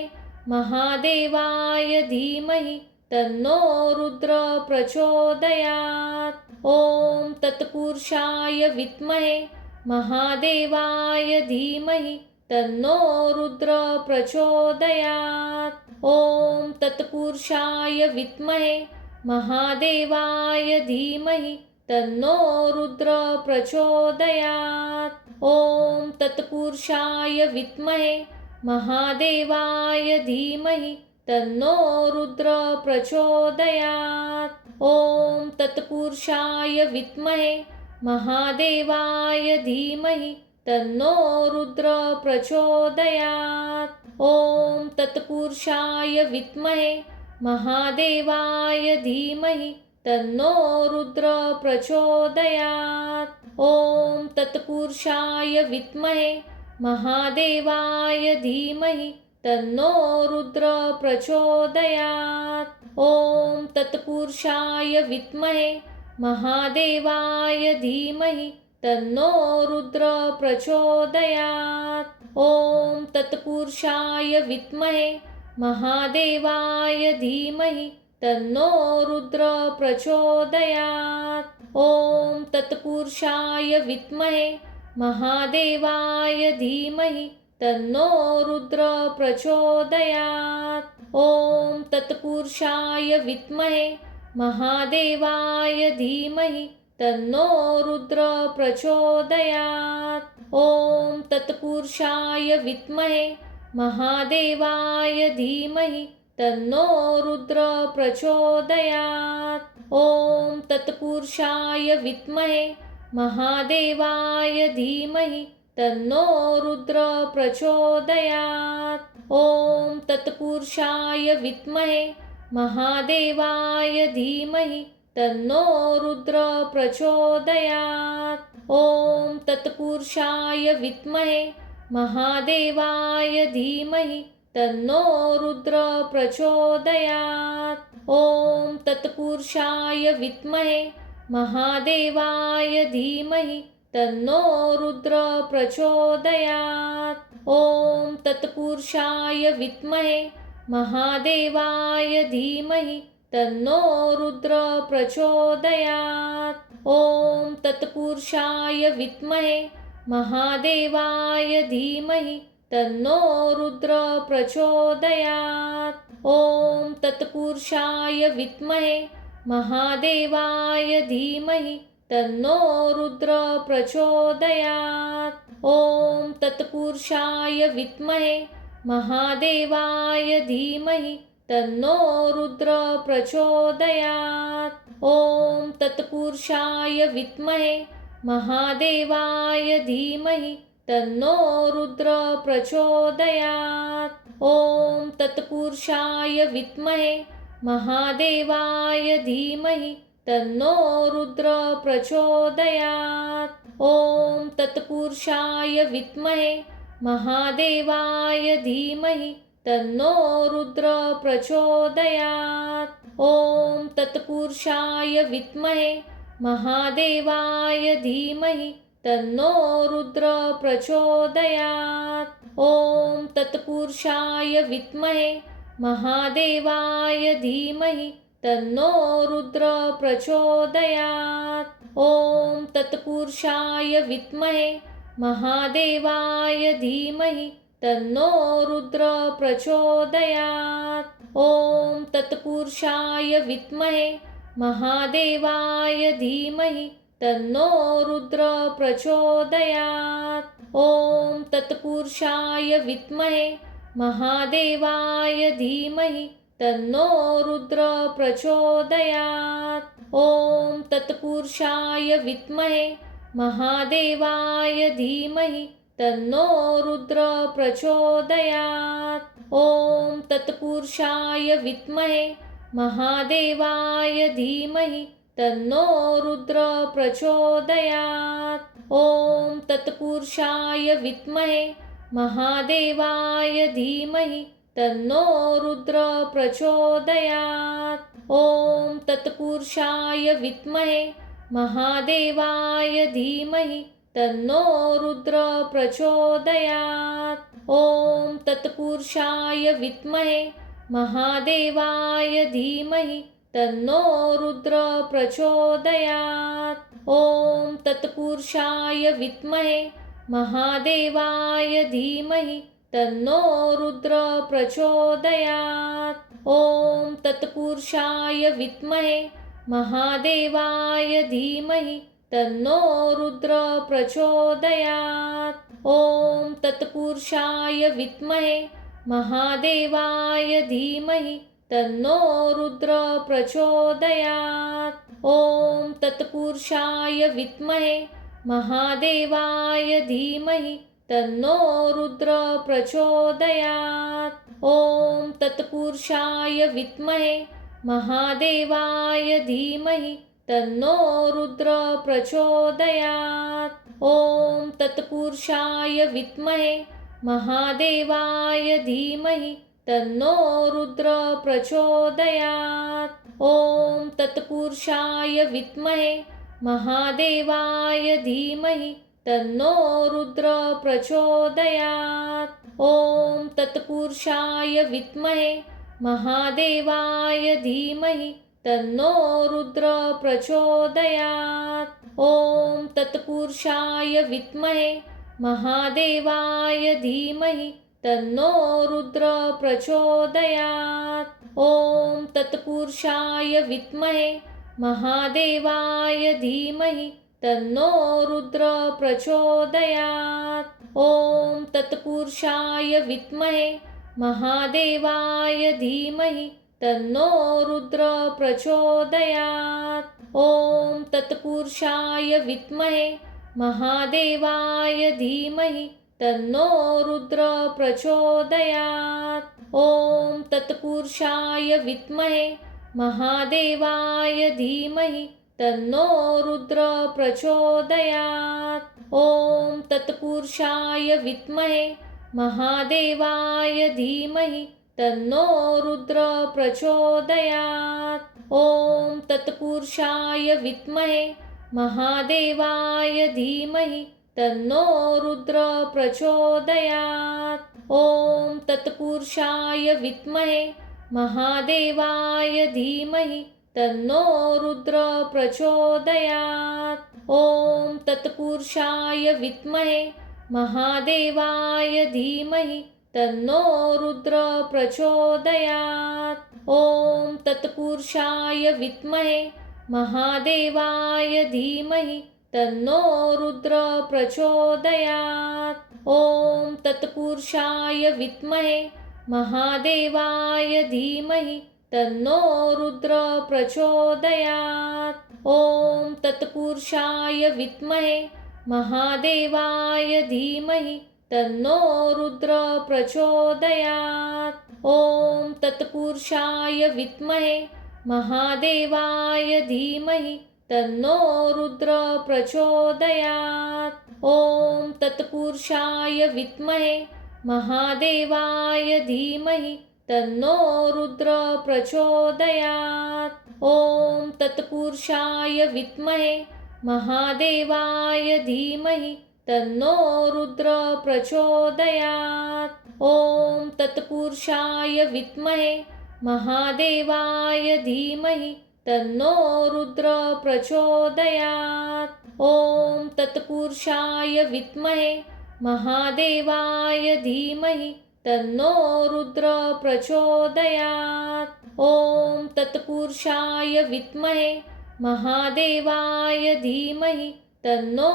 महादेवाय धीमहि तन्नो रुद्र प्रचोदयात्। ॐ तत्पुरुषाय विद्महे महादेवाय धीमहि तन्नो रुद्र प्रचोदयात्। ॐ तत्पुरुषाय विद्महे महादेवाय धीमहि तन्नो रुद्र प्रचोदयात्। ॐ तत्पुरुषाय विद्महे महादेवाय धीमहि तन्नो रुद्र प्रचोदयात्। ॐ तत्पुरुषाय विद्महे महादेवाय धीमहि तन्नो रुद्र प्रचोदयात्। ॐ तत्पुरुषाय विद्महे महादेवाय धीमहि तन्नो रुद्र प्रचोदयात्। ॐ तत्पुरुषाय विद्महे महादेवाय धीमहि तन्नो रुद्र प्रचोदयात्। ॐ तत्पुरुषाय विद्महे महादेवाय धीमहि तन्नो रुद्र प्रचोदयात्। ॐ तत्पुरुषाय विद्महे महादेवाय धीमहि तन्नो रुद्र प्रचोदयात्। ॐ तत्पुरुषाय विद्महे महादेवाय धीमहि तन्नो रुद्र प्रचोदयात्। ॐ तत्पुरुषाय विद्महे महादेवाय धीमहि तन्नो रुद्र प्रचोदयात्। ॐ तत्पुरुषाय विद्महे महादेवाय धीमहि तन्नो रुद्र प्रचोदयात्। ॐ तत्पुरुषाय विद्महे महादेवाय धीमहि तन्नो रुद्र प्रचोदयात्। ॐ तत्पुरुषाय विद्महे महादेवाय धीमहि तन्नो रुद्र प्रचोदयात्। ॐ तत्पुरुषाय विद्महे महादेवाय धीमहि तन्नो रुद्र प्रचोदयात्। ॐ तत्पुरुषाय विद्महे महादेवाय धीमहि तन्नो रुद्र प्रचोदयात्। ॐ तत्पुरुषाय विद्महे महादेवाय धीमहि तन्नो रुद्र प्रचोदयात्। ॐ तत्पुरुषाय विद्महे महादेवाय धीमहि तन्नो रुद्र प्रचोदयात्। ॐ तत्पुरुषाय विद्महे महादेवाय धीमहि तन्नो रुद्र प्रचोदयात्। ॐ तत्पुरुषाय विद्महे महादेवाय धीमहि तन्नो रुद्र प्रचोदयात्। ॐ तत्पुरुषाय विद्महे महादेवाय धीमहि तन्नो रुद्र प्रचोदयात्। ॐ तत्पुरुषाय विद्महे महादेवाय धीमहि तन्नो रुद्र प्रचोदयात्। ॐ तत्पुरुषाय विद्महे महादेवाय धीमहि तन्नो रुद्र प्रचोदयात्। ॐ तत्पुरुषाय विद्महे महादेवाय धीमहि तन्नो रुद्र प्रचोदयात्। ॐ तत्पुरुषाय विद्महे महादेवाय धीमहि तन्नो रुद्र प्रचोदयात्। ॐ तत्पुरुषाय विद्महे महादेवाय धीमहि तन्नो रुद्र प्रचोदयात्। ॐ तत्पुरुषाय विद्महे महादेवाय धीमहि तन्नो रुद्र प्रचोदयात्। ॐ तत्पुरुषाय विद्महे महादेवाय धीमहि तन्नो रुद्र प्रचोदयात्। ॐ तत्पुरुषाय विद्महे महादेवाय धीमहि तन्नो रुद्र प्रचोदयात्। ॐ तत्पुरुषाय विद्महे महादेवाय धीमहि तन्नो रुद्र प्रचोदयात्। ॐ तत्पुरुषाय विद्महे महादेवाय धीमहि तन्नो रुद्र प्रचोदयात्। ॐ तत्पुरुषाय विद्महे महादेवाय धीमहि तन्नो रुद्र प्रचोदयात्। ॐ तत्पुरुषाय विद्महे महादेवाय धीमहि तन्नो रुद्र प्रचोदयात्। ॐ तत्पुरुषाय विद्महे महादेवाय धीमहि तन्नो रुद्र प्रचोदयात्। ॐ तत्पुरुषाय विद्महे महादेवाय धीमहि तन्नो रुद्र प्रचोदयात्। ॐ तत्पुरुषाय विद्महे महादेवाय धीमहि तन्नो रुद्र प्रचोदयात्। ॐ तत्पुरुषाय विद्महे महादेवाय धीमहि तन्नो रुद्र प्रचोदयात्। ॐ तत्पुरुषाय विद्महे महादेवाय धीमहि तन्नो रुद्र प्रचोदयात्। ॐ तत्पुरुषाय विद्महे महादेवाय धीमहि तन्नो रुद्र प्रचोदयात्। ॐ तत्पुरुषाय विद्महे महादेवाय धीमहि तन्नो रुद्र प्रचोदयात्। ॐ तत्पुरुषाय विद्महे महादेवाय धीमहि तन्नो रुद्र प्रचोदयात्। ॐ तत्पुरुषाय विद्महे महादेवाय धीमहि तन्नो रुद्र प्रचोदयात्। ॐ तत्पुरुषाय विद्महे महादेवाय धीमहि तन्नो रुद्र प्रचोदयात्। ॐ तत्पुरुषाय विद्महे महादेवाय धीमहि तन्नो रुद्र प्रचोदयात्। ॐ तत्पुरुषाय विद्महे महादेवाय धीमहि तन्नो रुद्र प्रचोदयात्। ॐ तत्पुरुषाय विद्महे महादेवाय धीमहि तन्नो रुद्र प्रचोदयात्। ॐ तत्पुरुषाय विद्महे महादेवाय धीमहि तन्नो रुद्र प्रचोदयात्। ॐ तत्पुरुषाय विद्महे महादेवाय धीमहि तन्नो रुद्र प्रचोदयात्। ॐ तत्पुरुषाय विद्महे महादेवाय धीमहि तन्नो रुद्र प्रचोदयात्। ॐ तत्पुरुषाय विद्महे महादेवाय धीमहि तन्नो रुद्र प्रचोदयात्। ॐ तत्पुरुषाय विद्महे महादेवाय धीमहि तन्नो रुद्र प्रचोदयात्। ॐ तत्पुरुषाय विद्महे महादेवाय धीमहि तन्नो रुद्र प्रचोदयात्। ॐ तत्पुरुषाय विद्महे महादेवाय धीमहि तन्नो रुद्र प्रचोदयात्। ॐ तत्पुरुषाय विद्महे महादेवाय धीमहि तन्नो रुद्र प्रचोदयात्। ॐ तत्पुरुषाय विद्महे महादेवाय धीमहि तन्नो रुद्र प्रचोदयात्। ॐ तत्पुरुषाय विद्महे महादेवाय धीमहि तन्नो रुद्र प्रचोदयात्। ॐ तत्पुरुषाय विद्महे महादेवाय धीमहि तन्नो रुद्र प्रचोदयात्। ॐ तत्पुरुषाय विद्महे महादेवाय धीमहि तन्नो रुद्र प्रचोदयात्। ॐ तत्पुरुषाय विद्महे महादेवाय धीमहि तन्नो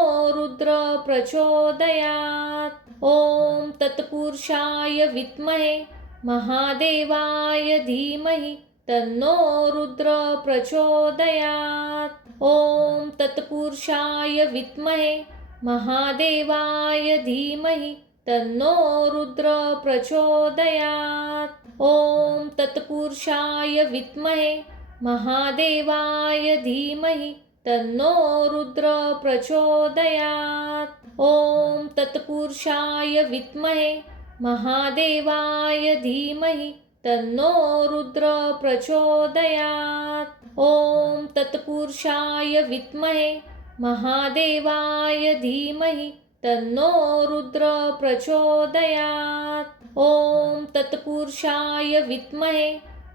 रुद्र प्रचोदयात्। ॐ तत्पुरुषाय विद्महे महादेवाय धीमहि तन्नो रुद्र प्रचोदयात्। ॐ तत्पुरुषाय विद्महे महादेवाय धीमहि तन्नो रुद्र प्रचोदयात्। ॐ तत्पुरुषाय विद्महे महादेवाय धीमहि तन्नो रुद्र प्रचोदयात्। ॐ तत्पुरुषाय विद्महे महादेवाय धीमहि तन्नो रुद्र प्रचोदयात्। ॐ तत्पुरुषाय विद्महे महादेवाय धीमहि तन्नो रुद्र प्रचोदयात्। ॐ तत्पुरुषाय विद्महे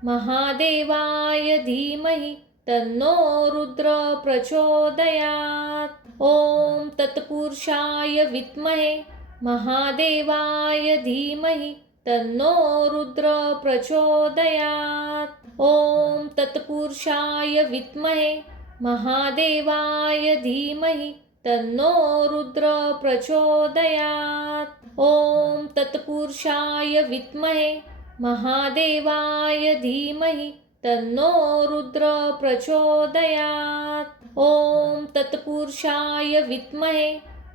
महादेवाय धीमहि तन्नो रुद्र प्रचोदयात्। ॐ तत्पुरुषाय विद्महे महादेवाय धीमहि तन्नो रुद्र प्रचोदयात्। ॐ तत्पुरुषाय विद्महे महादेवाय धीमहि तन्नो रुद्र प्रचोदयात्। ॐ तत्पुरुषाय विद्महे महादेवाय धीमहि तन्नो रुद्र प्रचोदयात्। ॐ तत्पुरुषाय विद्महे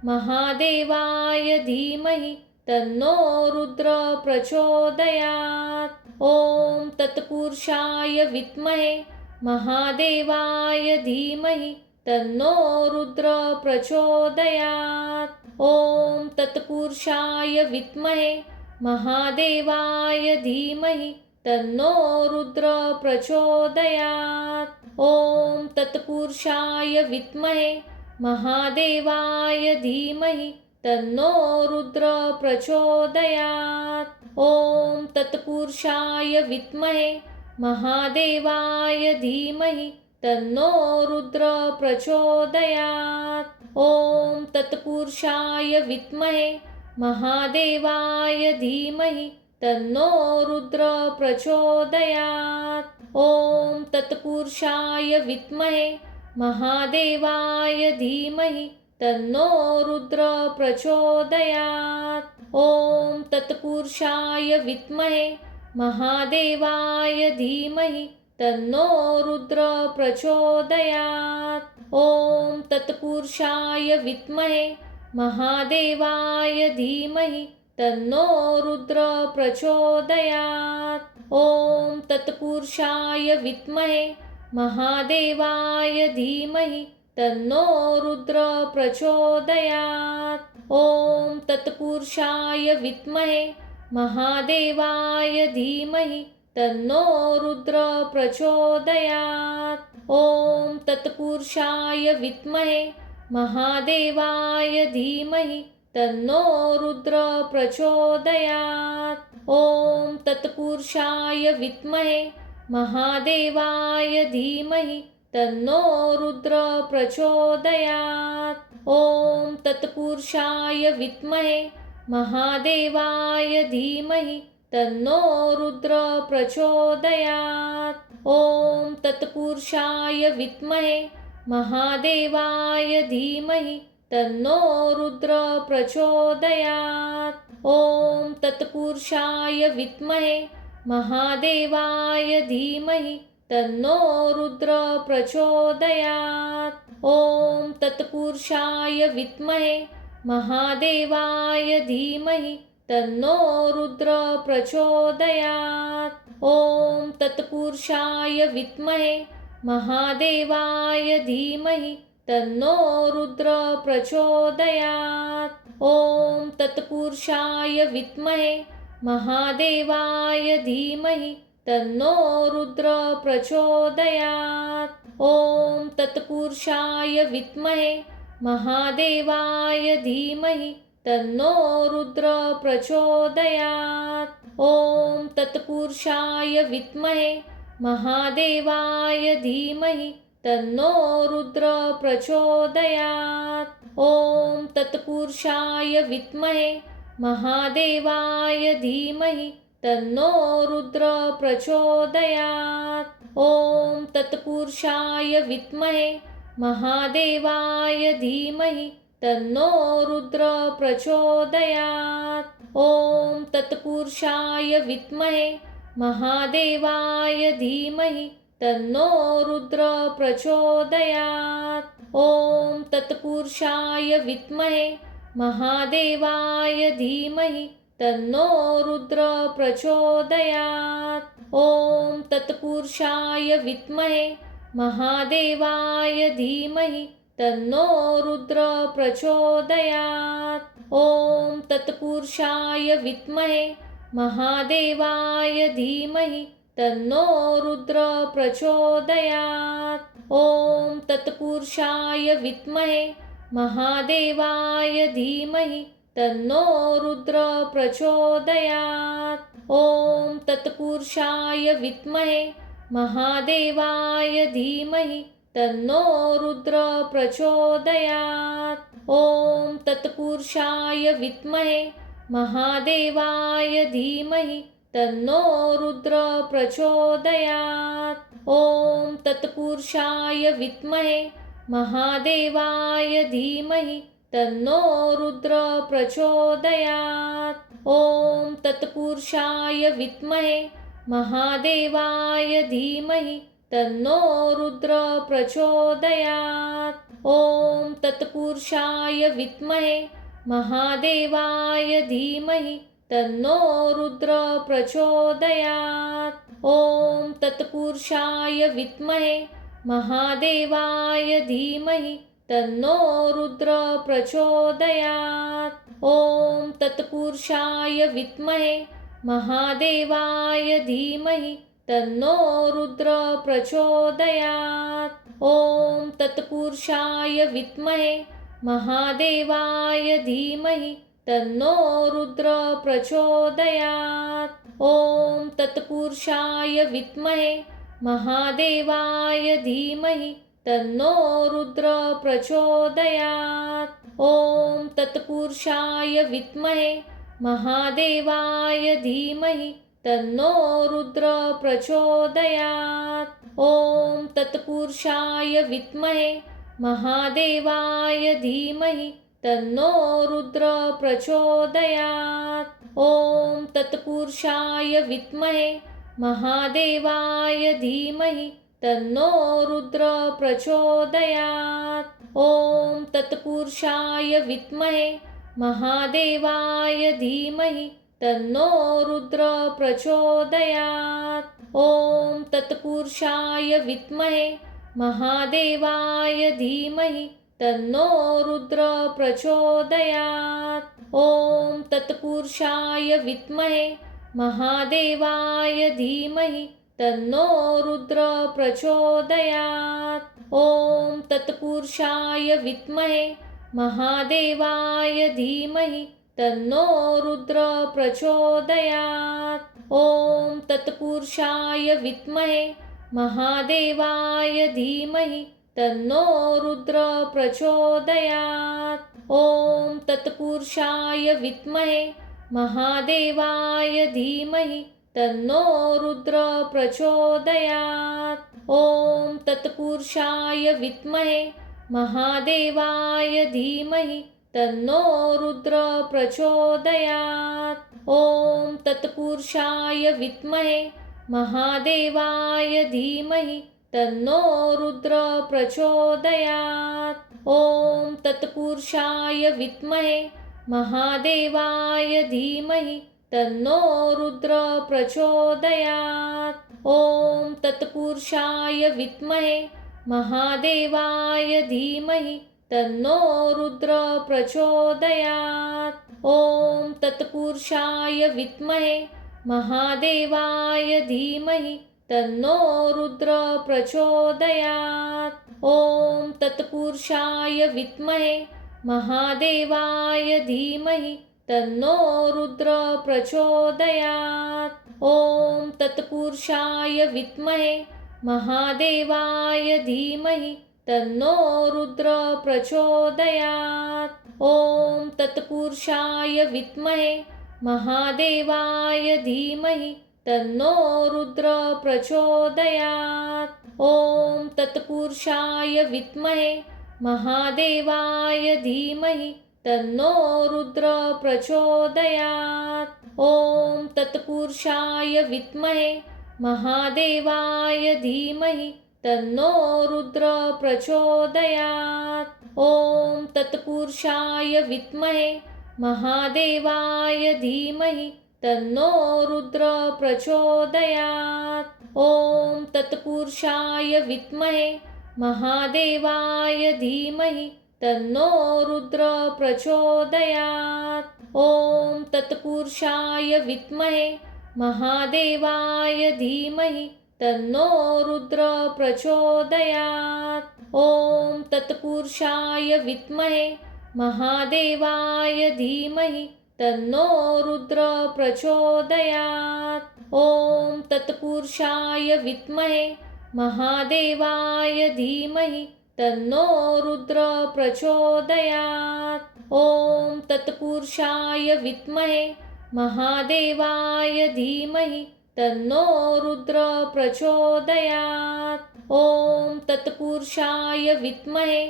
महादेवाय धीमहि तन्नो रुद्र प्रचोदयात्। ॐ तत्पुरुषाय विद्महे महादेवाय धीमहि तन्नो रुद्र प्रचोदयात्। ॐ तत्पुरुषाय विद्महे महादेवाय धीमहि तन्नो रुद्र प्रचोदयात्। ॐ तत्पुरुषाय विद्महे महादेवाय धीमहि तन्नो रुद्र प्रचोदयात्। ॐ तत्पुरुषाय विद्महे महादेवाय धीमहि तन्नो रुद्र प्रचोदयात्। ॐ तत्पुरुषाय विद्महे महादेवाय धीमहि तन्नो रुद्र प्रचोदयात्। ॐ तत्पुरुषाय विद्महे महादेवाय धीमहि तन्नो रुद्र प्रचोदयात्। ॐ तत्पुरुषाय विद्महे महादेवाय धीमहि तन्नो रुद्र प्रचोदयात्। ॐ तत्पुरुषाय विद्महे महादेवाय धीमहि तन्नो रुद्र प्रचोदयात्। ॐ तत्पुरुषाय विद्महे महादेवाय धीमहि तन्नो रुद्र प्रचोदयात्। ॐ तत्पुरुषाय विद्महे महादेवाय धीमहि तन्नो रुद्र प्रचोदयात्। ॐ तत्पुरुषाय विद्महे महादेवाय धीमहि तन्नो रुद्र प्रचोदयात्। ॐ तत्पुरुषाय विद्महे महादेवाय धीमहि तन्नो रुद्र प्रचोदयात्। ॐ तत्पुरुषाय विद्महे महादेवाय धीमहि तन्नो रुद्र प्रचोदयात्। ॐ तत्पुरुषाय विद्महे महादेवाय धीमहि तन्नो रुद्र प्रचोदयात्। ॐ तत्पुरुषाय विद्महे महादेवाय धीमहि तन्नो रुद्र प्रचोदयात्। ॐ तत्पुरुषाय विद्महे महादेवाय धीमहि तन्नो रुद्र प्रचोदयात्। ॐ तत्पुरुषाय विद्महे महादेवाय धीमहि तन्नो रुद्र प्रचोदयात्। ॐ तत्पुरुषाय विद्महे महादेवाय धीमहि तन्नो रुद्र प्रचोदयात्। ॐ तत्पुरुषाय विद्महे महादेवाय धीमहि तन्नो रुद्र प्रचोदयात्। ॐ तत्पुरुषाय विद्महे महादेवाय धीमहि तन्नो रुद्र प्रचोदयात्। ॐ तत्पुरुषाय विद्महे महादेवाय धीमहि तन्नो रुद्र प्रचोदयात्। ॐ तत्पुरुषाय विद्महे महादेवाय धीमहि तन्नो रुद्र प्रचोदयात्। ॐ तत्पुरुषाय विद्महे महादेवाय धीमहि तन्नो रुद्र प्रचोदयात्। ॐ तत्पुरुषाय विद्महे महादेवाय धीमहि तन्नो रुद्र प्रचोदयात्। ॐ तत्पुरुषाय विद्महे महादेवाय धीमहि तन्नो रुद्र प्रचोदयात्। ॐ तत्पुरुषाय विद्महे महादेवाय धीमहि तन्नो रुद्र प्रचोदयात्। ॐ तत्पुरुषाय विद्महे महादेवाय धीमहि तन्नो रुद्र प्रचोदयात्। ॐ तत्पुरुषाय विद्महे महादेवाय धीमहि तन्नो रुद्र प्रचोदयात्। ॐ तत्पुरुषाय विद्महे महादेवाय धीमहि तन्नो रुद्र प्रचोदयात्। ॐ तत्पुरुषाय विद्महे महादेवाय धीमहि तन्नो रुद्र प्रचोदयात्। ॐ तत्पुरुषाय विद्महे महादेवाय धीमहि तन्नो रुद्र प्रचोदयात्। ॐ तत्पुरुषाय विद्महे महादेवाय धीमहि तन्नो रुद्र प्रचोदयात्। ॐ तत्पुरुषाय विद्महे महादेवाय धीमहि तन्नो रुद्र प्रचोदयात्। ॐ तत्पुरुषाय विद्महे महादेवाय धीमहि तन्नो रुद्र प्रचोदयात्। ॐ तत्पुरुषाय विद्महे महादेवाय धीमहि तन्नो रुद्र प्रचोदयात्। ॐ तत्पुरुषाय विद्महे महादेवाय धीमहि तन्नो रुद्र प्रचोदयात्। ॐ तत्पुरुषाय विद्महे महादेवाय धीमहि तन्नो रुद्र प्रचोदयात्। ॐ तत्पुरुषाय विद्महे महादेवाय धीमहि तन्नो रुद्र प्रचोदयात्। ॐ तत्पुरुषाय विद्महे महादेवाय धीमहि तन्नो रुद्र प्रचोदयात्। ॐ तत्पुरुषाय विद्महे महादेवाय धीमहि तन्नो रुद्र प्रचोदयात्। ॐ तत्पुरुषाय विद्महे महादेवाय धीमहि तन्नो रुद्र प्रचोदयात्। ॐ तत्पुरुषाय विद्महे महादेवाय धीमहि तन्नो रुद्र प्रचोदयात्। ॐ तत्पुरुषाय विद्महे महादेवाय धीमहि तन्नो रुद्र प्रचोदयात्। ॐ तत्पुरुषाय विद्महे महादेवाय धीमहि तन्नो रुद्र प्रचोदयात्। ॐ तत्पुरुषाय विद्महे महादेवाय धीमहि तन्नो रुद्र प्रचोदयात्। ॐ तत्पुरुषाय विद्महे महादेवाय धीमहि तन्नो रुद्र प्रचोदयात्। ॐ तत्पुरुषाय विद्महे महादेवाय धीमहि तन्नो रुद्र प्रचोदयात्। ॐ तत्पुरुषाय विद्महे महादेवाय धीमहि तन्नो रुद्र प्रचोदयात्। ॐ तत्पुरुषाय विद्महे महादेवाय धीमहि तन्नो रुद्र प्रचोदयात्। ॐ तत्पुरुषाय विद्महे महादेवाय धीमहि तन्नो रुद्र प्रचोदयात्। ॐ तत्पुरुषाय विद्महे महादेवाय धीमहि तन्नो रुद्र प्रचोदयात्। ॐ तत्पुरुषाय विद्महे महादेवाय धीमहि तन्नो रुद्र प्रचोदयात्। ॐ तत्पुरुषाय विद्महे महादेवाय धीमहि तन्नो रुद्र प्रचोदयात्। ॐ तत्पुरुषाय विद्महे महादेवाय धीमहि तन्नो रुद्र प्रचोदयात्। ॐ तत्पुरुषाय विद्महे महादेवाय धीमहि तन्नो रुद्र प्रचोदयात्। ॐ तत्पुरुषाय विद्महे महादेवाय धीमहि तन्नो रुद्र प्रचोदयात्। ॐ तत्पुरुषाय विद्महे महादेवाय धीमहि तन्नो रुद्र प्रचोदयात्। ॐ तत्पुरुषाय विद्महे महादेवाय धीमहि तन्नो रुद्र प्रचोदयात्। ॐ तत्पुरुषाय विद्महे महादेवाय धीमहि तन्नो रुद्र प्रचोदयात्। ॐ तत्पुरुषाय विद्महे महादेवाय धीमहि तन्नो रुद्र प्रचोदयात्। ॐ तत्पुरुषाय विद्महे महादेवाय धीमहि तन्नो रुद्र प्रचोदयात्। ॐ तत्पुरुषाय विद्महे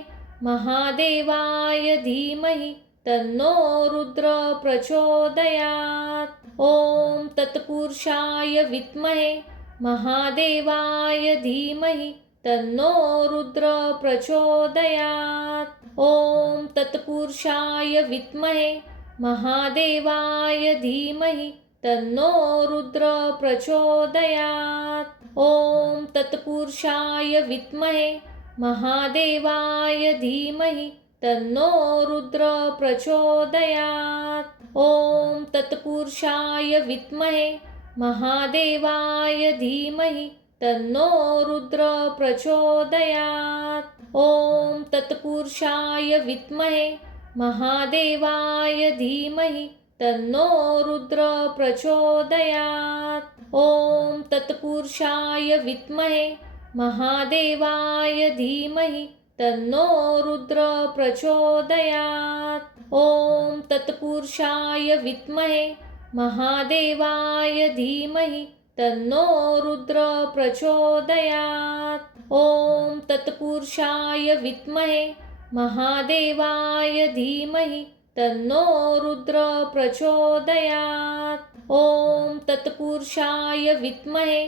महादेवाय धीमहि तन्नो रुद्र प्रचोदयात्। ॐ तत्पुरुषाय विद्महे महादेवाय धीमहि तन्नो रुद्र प्रचोदयात्। ॐ तत्पुरुषाय विद्महे महादेवाय धीमहि तन्नो रुद्र प्रचोदयात्। ॐ तत्पुरुषाय विद्महे महादेवाय धीमहि तन्नो रुद्र प्रचोदयात्। ॐ तत्पुरुषाय विद्महे महादेवाय धीमहि तन्नो रुद्र प्रचोदयात्। ॐ तत्पुरुषाय विद्महे महादेवाय धीमहि तन्नो रुद्र प्रचोदयात्। ॐ तत्पुरुषाय विद्महे महादेवाय धीमहि तन्नो रुद्र प्रचोदयात्। ॐ तत्पुरुषाय विद्महे महादेवाय धीमहि तन्नो रुद्र प्रचोदयात्। ॐ तत्पुरुषाय विद्महे महादेवाय धीमहि तन्नो रुद्र प्रचोदयात्। ॐ तत्पुरुषाय विद्महे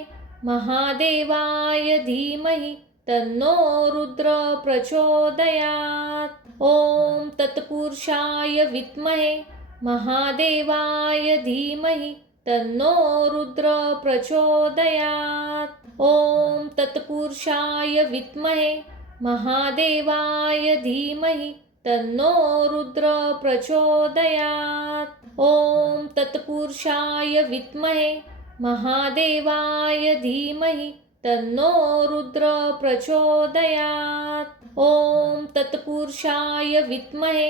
महादेवाय धीमहि तन्नो रुद्र प्रचोदयात्। ॐ तत्पुरुषाय विद्महे महादेवाय धीमहि तन्नो रुद्र प्रचोदयात्। ॐ तत्पुरुषाय विद्महे महादेवाय धीमहि तन्नो रुद्र प्रचोदयात्। ॐ तत्पुरुषाय विद्महे महादेवाय धीमहि तन्नो रुद्र प्रचोदयात्। ॐ तत्पुरुषाय विद्महे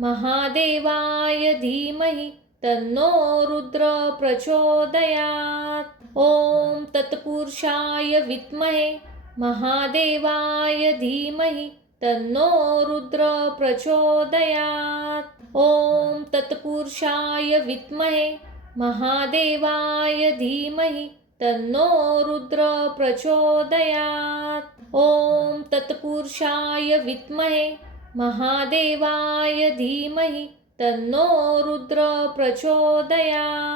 महादेवाय धीमहि तन्नो रुद्र प्रचोदयात्। ॐ तत्पुरुषाय विद्महे महादेवाय धीमहि तन्नो रुद्र प्रचोदयात्। ॐ तत्पुरुषाय विद्महे महादेवाय धीमहि तन्नो रुद्र प्रचोदयात्। ॐ तत्पुरुषाय विद्महे महादेवाय धीमहि तन्नो रुद्र प्रचोदयात्।